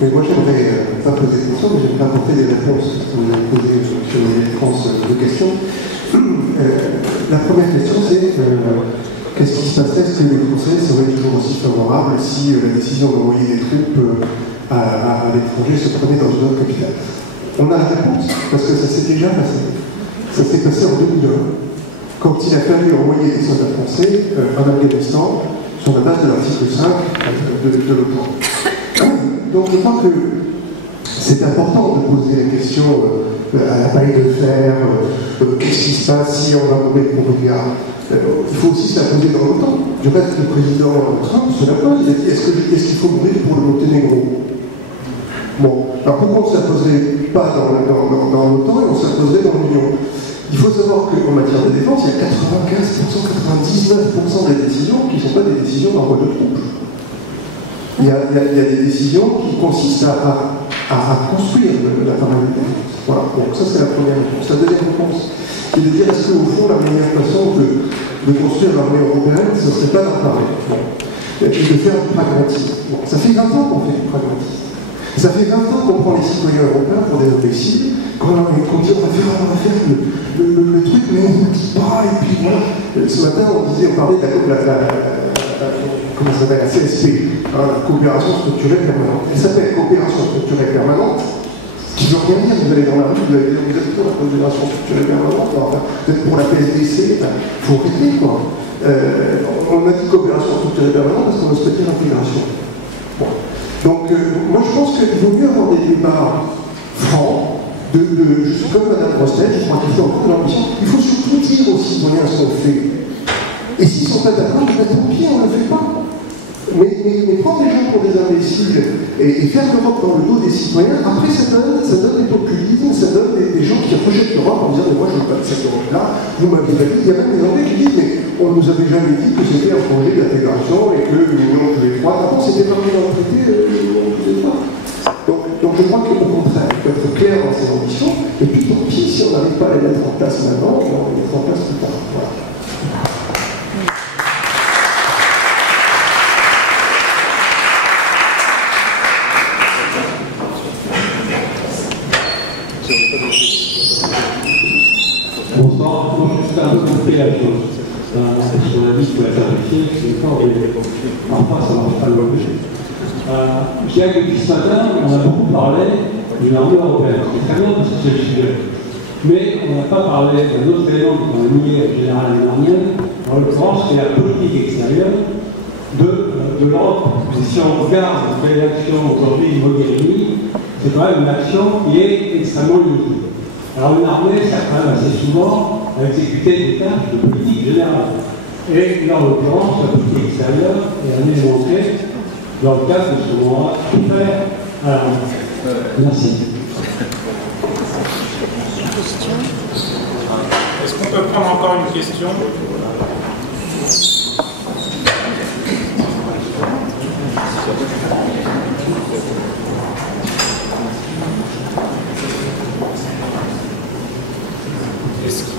Mais moi, j'aimerais pas poser de questions, mais j'aimerais apporter des réponses parce que vous avez posé sur les réponses de questions. La première question, c'est qu'est-ce qui se passerait? Est-ce que les Français seraient toujours aussi favorables si la décision d'envoyer des troupes à l'étranger se prenait dans une autre capitale? On a la réponse, parce que ça s'est déjà passé. Ça s'est passé en 2001, quand il a fallu envoyer des soldats français en Afghanistan sur la base de l'article 5 de l'OTAN. Donc je crois que c'est important de poser la question à la paille de fer, qu'est-ce qui se passe si on va mourir pour Bouillard? Il faut aussi se la poser dans l'OTAN. Du reste, le président Trump se la pose, il a dit est-ce qu'il faut mourir pour le Monténégro? Bon, alors pourquoi on ne se la poserait pas dans l'OTAN et on se la poserait dans l'Union? Il faut savoir qu'en matière de défense, il y a 95%, 99% des décisions qui ne sont pas des décisions d'envoi de troupes. Il y a des décisions qui consistent à construire l'appareil de défense. Voilà, donc ça c'est la première réponse. La deuxième réponse, c'est de dire est-ce qu'au fond, la meilleure façon de construire l'armée européenne, ce ne serait pas d'en parler. Bon. Et puis de faire du pragmatisme. Bon, ça fait 20 ans qu'on fait du pragmatisme. Ça fait 20 ans qu'on prend les citoyens européens pour des imbéciles, qu'on dit on va faire le truc, mais on ne dit pas, et puis voilà. Ce matin, on parlait de comment ça s'appelle, la CSP, la coopération structurée permanente. Elle s'appelle coopération structurée permanente, ce qui ne veut rien dire. Vous allez dans la rue, vous allez dire vous êtes pour la coopération structurée permanente, vous êtes pour la PSDC, il faut arrêter quoi. On a dit coopération structurée permanente parce qu'on veut se dire intégration. Bon. Donc, moi je pense qu'il vaut mieux avoir des débats francs, comme Mme Grostet, je crois qu'il faut avoir de l'ambition. Il faut surtout dire aux citoyens ce qu'on fait. Et s'ils ne sont pas d'accord, tant pis, on ne le fait pas. Mais prendre les gens pour des imbéciles et faire l'Europe dans le dos des citoyens, après ça donne des populismes, ça donne des gens qui rejettent l'Europe en disant mais moi je ne veux pas de cette Europe-là, vous m'avez pas dit, il y a même des Anglais qui disent mais on ne nous avait jamais dit que c'était un projet d'intégration et que l'Union tous les trois, avant c'était marqué dans le traité, l'Union tous les trois. Donc je crois qu'au contraire, il faut être clair dans ses ambitions, et puis tant pis si on n'arrive pas à les mettre en place maintenant, on les mettra en place plus tard. Voilà. Bonsoir, moi je suis un peu compris la chose. C'est son avis qui va clarifier, c'est une fois, parfois ça ne marche pas le logique. Je dirais que depuis ce matin, on a beaucoup parlé d'une armée européenne. C'est très bien parce que c'est le sujet. Mais on n'a pas parlé d'un autre élément qu'on a mis au général l'année dernière, en l'occurrence, c'est la politique extérieure de l'Europe. Si on regarde l'action aujourd'hui de Mogherini, c'est quand même une action qui est extrêmement limitée. Alors une armée sert quand même assez souvent à exécuter des tâches de politique générale. Et là, en l'occurrence, la politique extérieure est un élément clé dans le cadre de ce qu'on va faire à la rentrée. Merci. Est-ce qu'on peut prendre encore une question?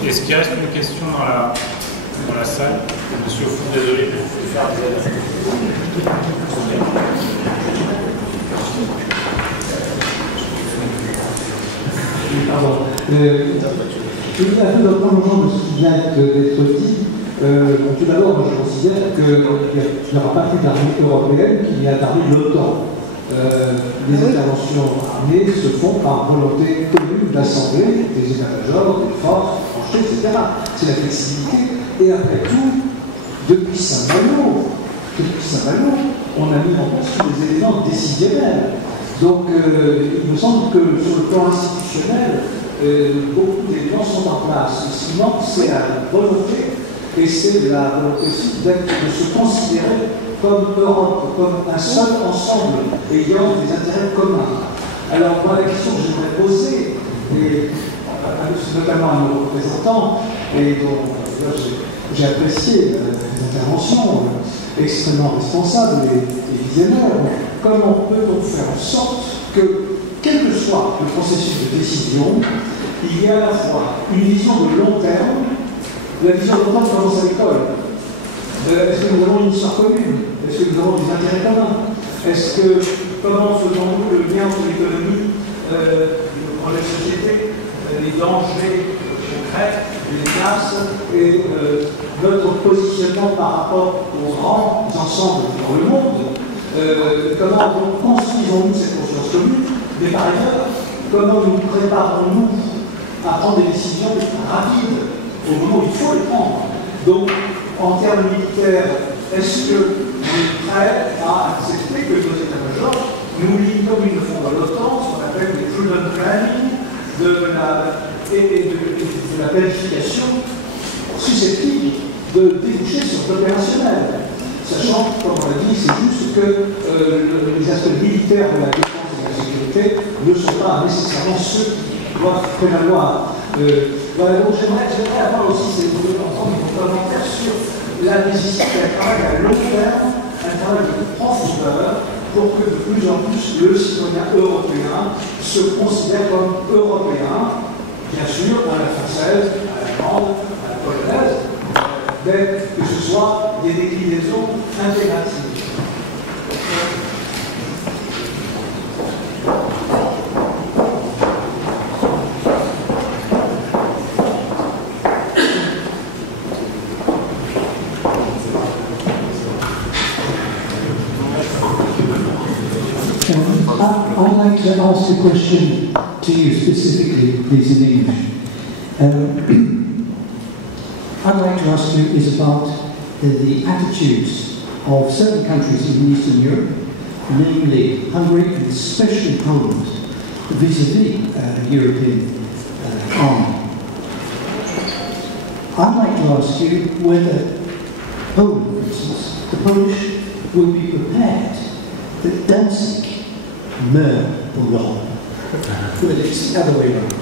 Est-ce qu'il reste une question dans la salle? Monsieur Fou, désolé. Pardon. Je voulais un peu dans le prolongement de ce qui vient d'être dit. Tout d'abord, je considère qu'il n'y aura pas plus d'armée européenne qu'il y a d'armée de l'OTAN. Les interventions armées se font par volonté commune d'assemblée des états-majors, des forces, des tranchées, etc. C'est la flexibilité. Et après tout, depuis Saint-Malo, on a mis en place tous les éléments décisionnels. Donc, il me semble que sur le plan institutionnel, beaucoup d'éléments sont en place. Ce qui manque, c'est la volonté, et c'est la volonté aussi de se considérer comme Europe, comme un seul ensemble, ayant des intérêts communs. Alors, moi, la question que j'aimerais poser, et notamment à nos représentants, et dont j'ai apprécié les interventions extrêmement responsables et visionnaires, comment peut-on faire en sorte que, quel que soit le processus de décision, il y ait à la fois une vision de long terme. La vision de long terme commence à l'école. Est-ce que nous avons une histoire commune? Est-ce que nous avons des intérêts communs? Est-ce que, comment faisons-nous le lien entre l'économie, dans les sociétés, les dangers concrets, les classes et notre positionnement par rapport aux grands ensembles dans le monde? Comment construisons-nous cette conscience commune? Mais par ailleurs, comment nous préparons-nous à prendre des décisions rapides au moment où il faut les prendre? Donc, en termes militaires, est-ce que vous êtes prêts à accepter que nos états-majors nous lient, comme ils le font dans l'OTAN, ce qu'on appelle les prudent planning de la planification susceptible de déboucher sur l'opérationnel? Sachant que, comme on l'a dit, c'est juste que les aspects militaires de la défense et de la sécurité ne sont pas nécessairement ceux qui doivent prévaloir. Voilà, donc j'aimerais avoir aussi ces commentaires sur la nécessité d'un travail à long terme, un travail de profondeur, pour que de plus en plus le citoyen européen se considère comme européen, bien sûr, à la française, à la allemande, à la polonaise, mais que ce soit des déclinaisons intégratives. I'd like to ask a question to you specifically, please, in English. I'd like to ask you is about the attitudes of certain countries in Eastern Europe, namely Hungary and especially Poland, vis-à-vis European army. I'd like to ask you whether Poland, for instance, the Polish will be prepared that Danzig meurt pour l'Europe. Well, it's the other way around.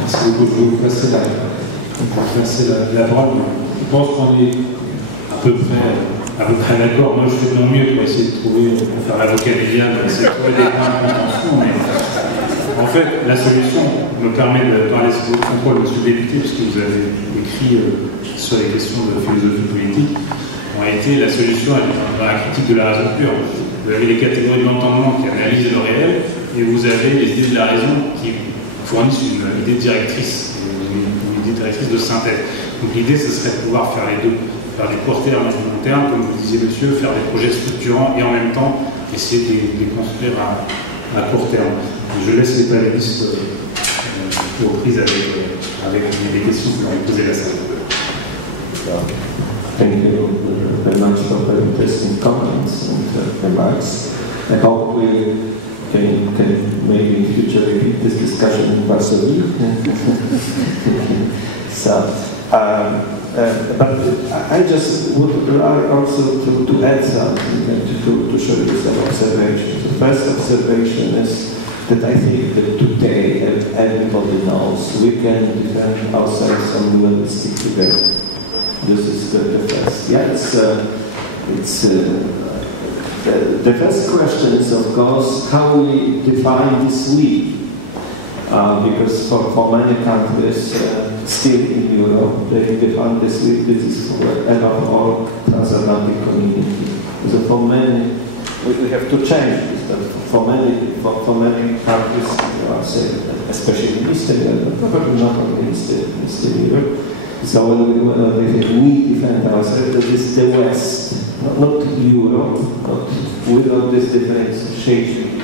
Merci beaucoup. Je vais vous passer la parole. Je pense qu'on est à peu près d'accord. Moi, je fais de mon mieux pour essayer de trouver, pour faire l'avocat des diables, essayer de trouver des points de contention. Mais en fait, la solution me permet de parler sous votre contrôle, monsieur le député, puisque vous avez écrit sur les questions de philosophie politique. En réalité, la solution est dans la critique de la raison pure. Vous avez les catégories de l'entendement qui analysent le réel, et vous avez les idées de la raison qui fournissent une idée directrice, une idée directrice de synthèse. Donc l'idée, ce serait de pouvoir faire les deux, faire du court terme et du long terme, comme vous disiez, monsieur, faire des projets structurants et en même temps essayer de les construire à court terme. Je laisse les panélistes aux prises avec les questions que vous avez posées la salle. Thank you very much for the interesting comments and remarks. I hope we can maybe in future repeat this discussion in Varsovie. So, but I just would like also to add something, to show you some observations. The first observation is that I think that today everybody knows we can defend ourselves and we will stick together. This is the first. Yeah, the first question is, of course, how we define this we. Because for many countries still in Europe, they define this we. This is for transatlantic community. So for many, we have to change this. But for many countries, say, especially in Eastern Europe, probably not only in Eastern Europe. So we defend ourselves, that is the West, not Europe, not without this differentiation,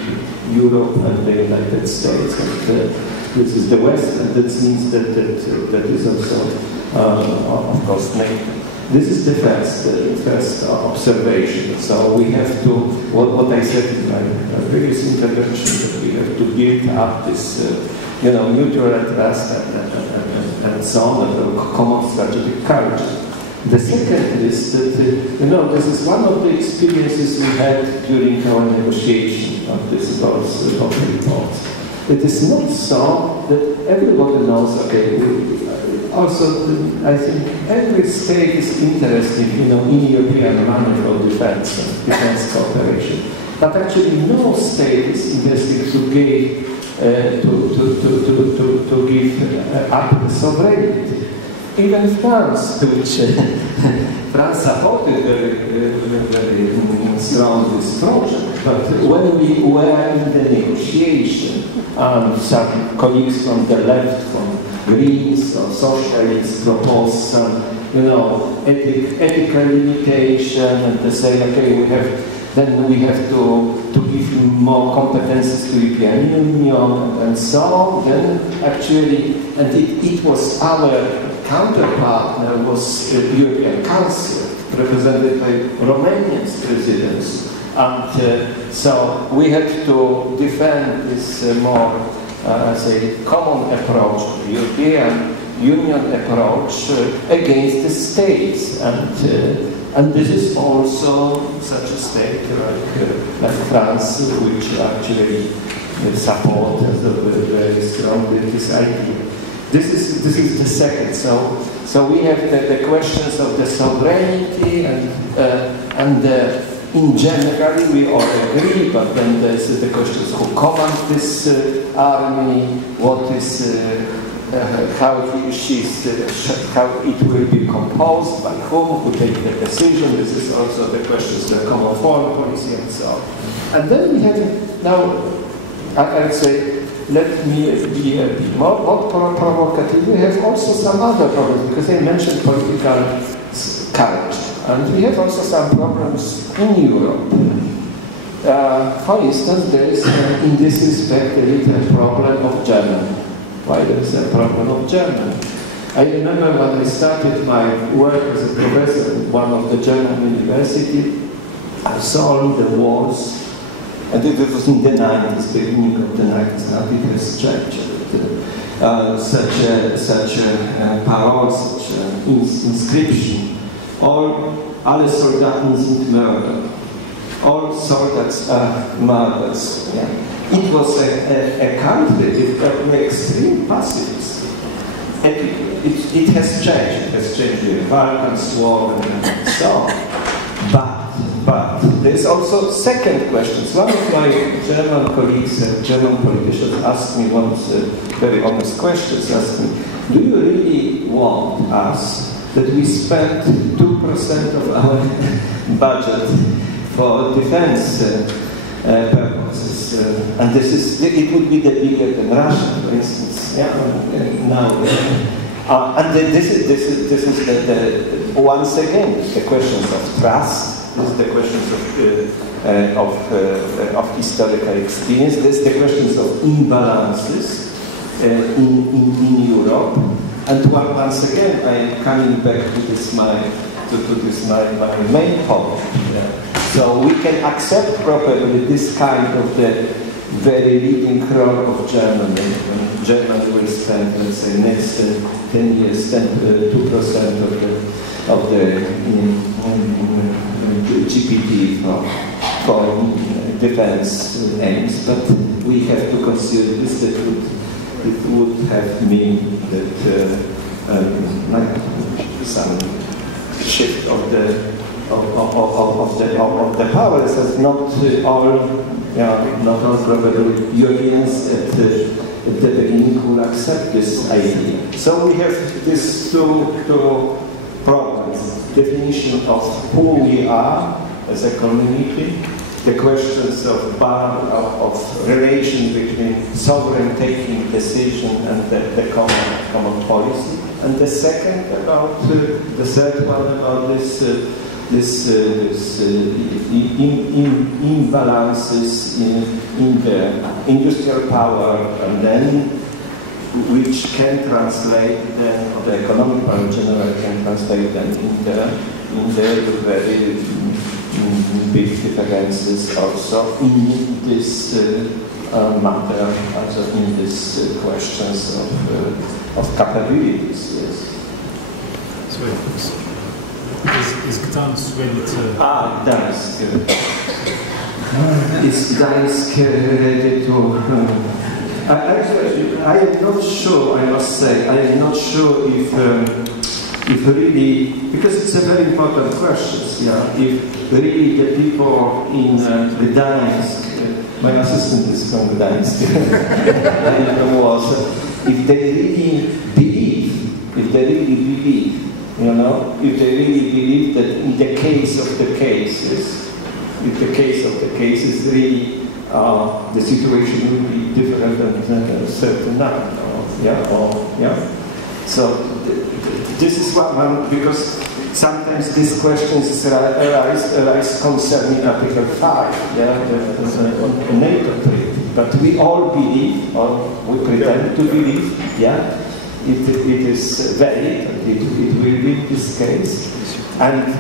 Europe and the United States. And this is the West, and that means that is also, of course, NATO. This is the first observation. So we have to, what I said in my previous intervention, that we have to build up this, mutual trust and so on, a common strategic culture. The second is that, this is one of the experiences we had during our negotiation of this reports. It is not so that everybody knows, okay, also I think every state is interested, in European money for defense cooperation. But actually no state is interested to give up the sovereignty. Even France, which France supported very strong this project, but when we were in the negotiation, some colleagues from the left, from Greens or Socialists, proposed some, ethical limitation, and they say, okay, we have to give more competences to European Union and so on. Then actually, and it was our counterpart was European Council, represented by Romania's presidency. And so we had to defend this more, common approach, European Union approach against the states. And this is also such a state like France, which actually supports very strongly this idea. This is the second. So we have the questions of the sovereignty and in general we all agree, but then there's the questions who commands this army, what is how it will be composed, by whom, who take the decision. This is also the questions of the common foreign policy and so on. And then we have now, I would say, let me be a bit more provocative. We have also some other problems, because I mentioned political culture, and we have also some problems in Europe. For instance, there is, in this respect, a little problem of Germany. Why there is a problem of Germany? I remember when I started my work as a professor in one of the German universities, I saw the walls And it was in the 90s, beginning of the 90s, now it has changed. Such parole, such inscription, alle Soldaten sind Mörder, all soldats are murderers. Yeah. It was a country with extreme pacifist. It has changed the Balkans war and so on. But there's also second questions. One of my German colleagues, German politicians, asked me once very honest questions, asked me, do you really want us that we spend 2% of our budget for defense purposes? And it would be bigger than Russia, for instance. Yeah, now. And this is once again the questions of trust. This is the questions of historical experience. This is the questions of imbalances in Europe. And once again, I am coming back to this my main point. Yeah. So we can accept probably this kind of the very leading role of Germany. When Germany will spend, let's say, next 10 years, 2% of the GDP for defense aims, but we have to consider this. That it would have mean that some shift of the powers, as not all probably Europeans at the beginning will accept this idea. So we have these two problems: definition of who we are as a community, the questions of relation between sovereign taking decision and the common policy, and the second about the third one about this imbalances in the industrial power, and then which can translate then, or the economic power generally can translate them in the very big differences also in this matter, also in these questions of capabilities. Yes. So is Gdansk ready to... Gdansk. Is Gdansk ready to... I am not sure, I must say, I am not sure if really, because it's a very important question, yeah, if really the people in Gdansk, my assistant is from Gdansk, if they really believe, if they really believe that in the case of the cases, really the situation will be different than certain now. So this is what one, because sometimes these questions arise concerning Article 5, the NATO treaty. But we all believe, or we pretend to believe, it is valid, it will be this case. And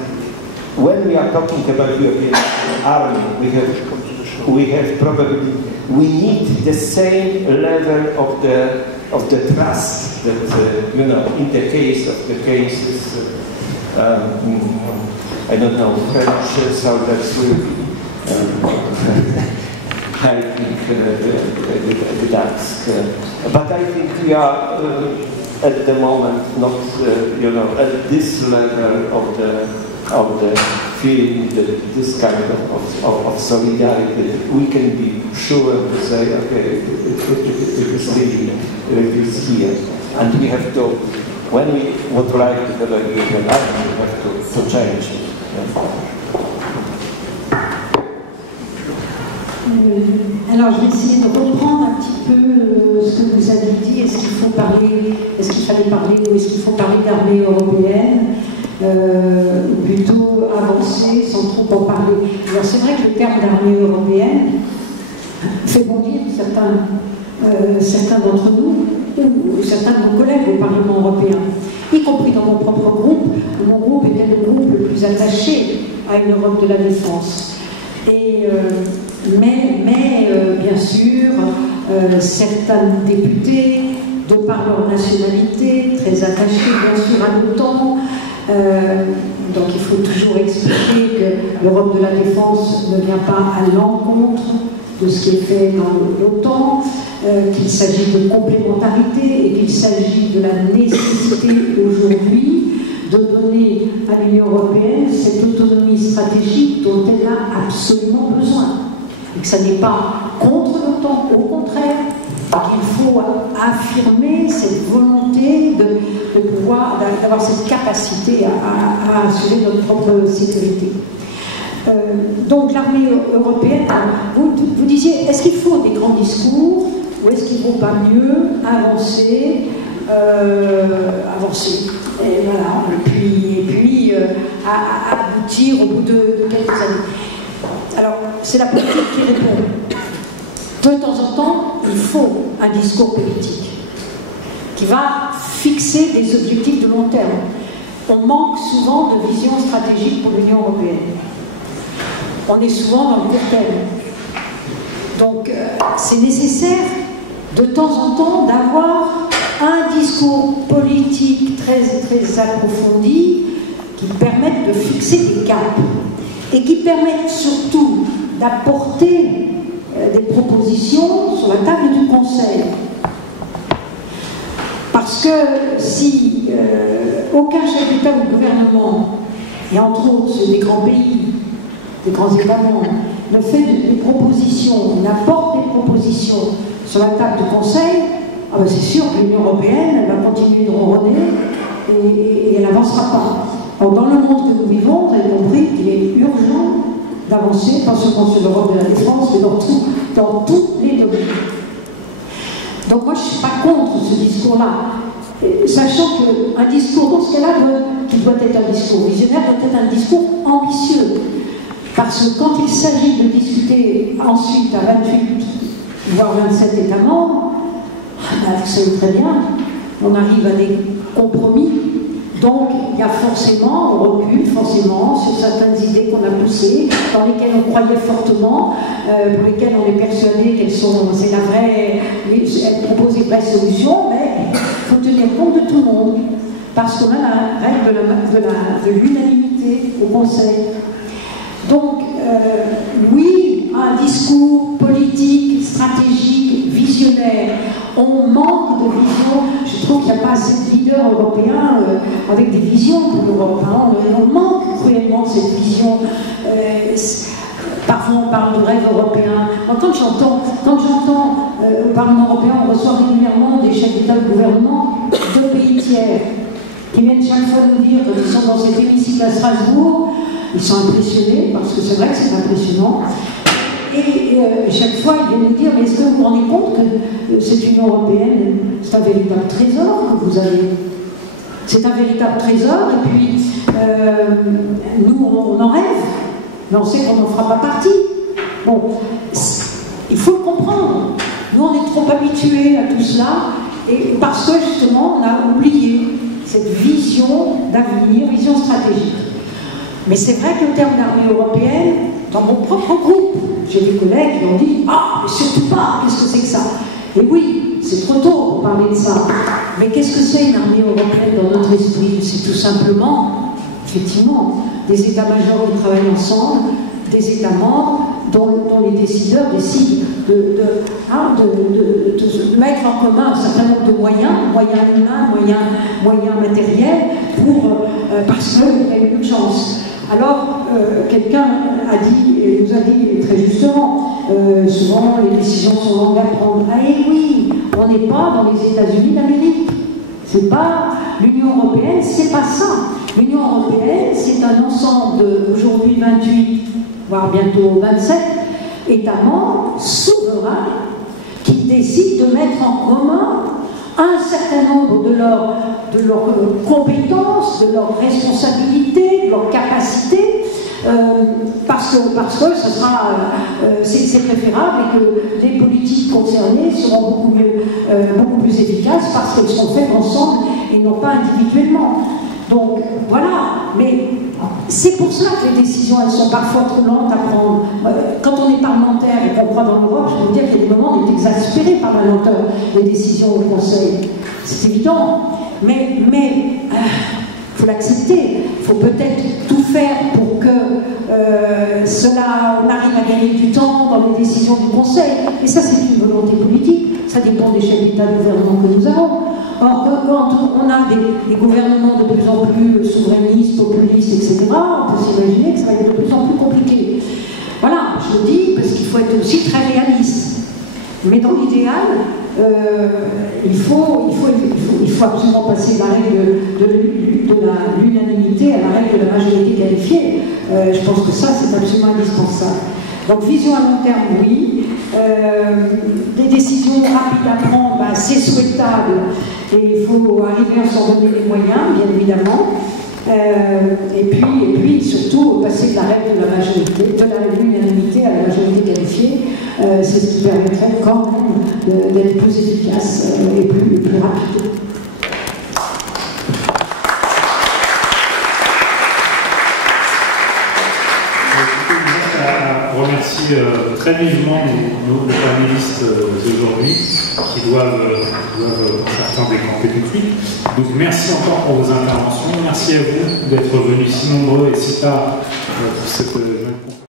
when we are talking about European army, we need the same level of the trust that in the case of the cases, I don't know, French soldiers will be helping Gdansk. But I think we are at the moment not, at this level of the feeling that this kind of solidarity, we can be sure to say, okay, it is here. And we have to, when we would like to have a European army, we have to change it. Alors, je vais essayer de reprendre un petit peu ce que vous avez dit. Est-ce qu'il fallait parler, ou est-ce qu'il faut parler d'armée européenne, plutôt avancer sans trop en parler. Alors, c'est vrai que le terme d'armée européenne fait bondir certains d'entre nous, ou certains de nos collègues au Parlement européen, y compris dans mon propre groupe. Mon groupe était le groupe le plus attaché à une Europe de la défense. Mais sûr, certains députés, de par leur nationalité, très attachés bien sûr à l'OTAN. Donc il faut toujours expliquer que l'Europe de la défense ne vient pas à l'encontre de ce qui est fait dans l'OTAN, qu'il s'agit de complémentarité et qu'il s'agit de la nécessité aujourd'hui de donner à l'Union européenne cette autonomie stratégique dont elle a absolument besoin. Et que ça n'est pas contre l'OTAN, au contraire, qu'il faut affirmer cette volonté de pouvoir, d'avoir cette capacité à assurer notre propre sécurité. Donc l'armée européenne, vous disiez, est-ce qu'il faut des grands discours ou est-ce qu'il ne vaut pas mieux avancer et voilà, et puis aboutir au bout de quelques années. Alors, c'est la politique qui répond. De temps en temps, il faut un discours politique qui va fixer des objectifs de long terme. On manque souvent de vision stratégique pour l'Union européenne. On est souvent dans le court terme. Donc, c'est nécessaire de temps en temps d'avoir un discours politique très, très approfondi qui permette de fixer des caps et qui permette surtout d'apporter des propositions sur la table du Conseil. Parce que si aucun chef d'État ou de gouvernement, et entre autres ceux des grands pays, des grands États membres, ne fait des propositions, n'apporte des propositions sur la table du Conseil, c'est sûr que l'Union européenne elle va continuer de ronronner et elle n'avancera pas. Alors, dans le monde que nous vivons, vous avez compris qu'il est urgent d'avancer, pas seulement sur l'Europe de la défense, mais dans tous les domaines. Donc moi, je ne suis pas contre ce discours-là, sachant qu'un discours, dans ce cas-là, qui doit être un discours visionnaire, doit être un discours ambitieux. Parce que quand il s'agit de discuter ensuite à 28, voire 27 États membres, vous savez très bien, on arrive à des compromis. Donc, il y a forcément, on recule forcément sur certaines idées qu'on a poussées, dans lesquelles on croyait fortement, pour lesquelles on est persuadé qu'elles sont, c'est la vraie, elles proposent des vraies solutions, mais il faut tenir compte de tout le monde, parce qu'on a la règle de l'unanimité au Conseil. Donc, oui, un discours politique, stratégique, visionnaire. On manque de vision. Je trouve qu'il n'y a pas assez de leaders européens avec des visions pour l'Europe. On manque cruellement cette vision. Parfois, on parle de rêve européen. Quand j'entends au Parlement européen, on reçoit régulièrement des chefs d'État de gouvernement de pays tiers qui viennent chaque fois nous dire, quand ils sont dans cet hémicycle à Strasbourg, ils sont impressionnés, parce que c'est vrai que c'est impressionnant. Et chaque fois, ils viennent nous dire, mais est-ce que vous vous rendez compte que cette Union européenne, c'est un véritable trésor que vous avez? C'est un véritable trésor, et puis nous, on en rêve, mais on sait qu'on n'en fera pas partie. Bon, il faut le comprendre. Nous, on est trop habitués à tout cela, et parce que justement, on a oublié cette vision d'avenir, vision stratégique. Mais c'est vrai que le terme d'armée européenne, dans mon propre groupe, j'ai des collègues qui ont dit « Ah, mais surtout pas, qu'est-ce que c'est que ça ?» Et oui, c'est trop tôt pour parler de ça. Mais qu'est-ce que c'est une armée européenne dans notre esprit? C'est tout simplement, effectivement, des états-majors qui travaillent ensemble, des États membres dont les décideurs décident de mettre en commun un certain nombre de moyens humains, moyens matériels, parce qu'il y a une urgence. Alors, quelqu'un a dit, et nous a dit très justement, souvent les décisions sont longues à prendre. Ah et oui, on n'est pas dans les États-Unis d'Amérique. C'est pas l'Union européenne, c'est pas ça. L'Union européenne, c'est un ensemble d'aujourd'hui 28, voire bientôt 27 États membres souverains qui décident de mettre en commun un certain nombre de leurs compétences, de leurs responsabilités, de leurs capacités, parce que ce sera, c'est préférable et que les politiques concernées seront beaucoup plus efficaces parce qu'elles sont faites ensemble et non pas individuellement. Donc voilà, mais c'est pour ça que les décisions, elles sont parfois trop lentes à prendre. Quand on est parlementaire et qu'on croit dans l'Europe, je peux vous dire qu'il y a des moments où on est exaspéré par la lenteur des décisions au Conseil. C'est évident, mais faut l'accepter. Il faut peut-être tout faire pour que on arrive à gagner du temps dans les décisions du Conseil. Et ça, c'est une volonté politique. Ça dépend des chefs d'État et de gouvernement que nous avons. Or, quand on a des gouvernements de plus en plus souverainistes, populistes, etc., on peut s'imaginer que ça va être de plus en plus compliqué. Voilà, je le dis parce qu'il faut être aussi très réaliste. Mais dans l'idéal, il faut absolument passer de la règle de l'unanimité à la règle de la majorité qualifiée. Je pense que ça, c'est absolument indispensable. Donc, vision à long terme, oui. Des décisions rapides à prendre, c'est souhaitable. Et il faut arriver à s'en donner les moyens, bien évidemment. Et puis, surtout, passer de la règle de la majorité, de l'unanimité à la majorité qualifiée. C'est ce qui permettrait quand même d'être plus efficace et plus rapide. Je remercie très vivement nos panélistes d'aujourd'hui qui doivent certains décamper tout de suite. Donc merci encore pour vos interventions. Merci à vous d'être venus si nombreux et si tard pour cette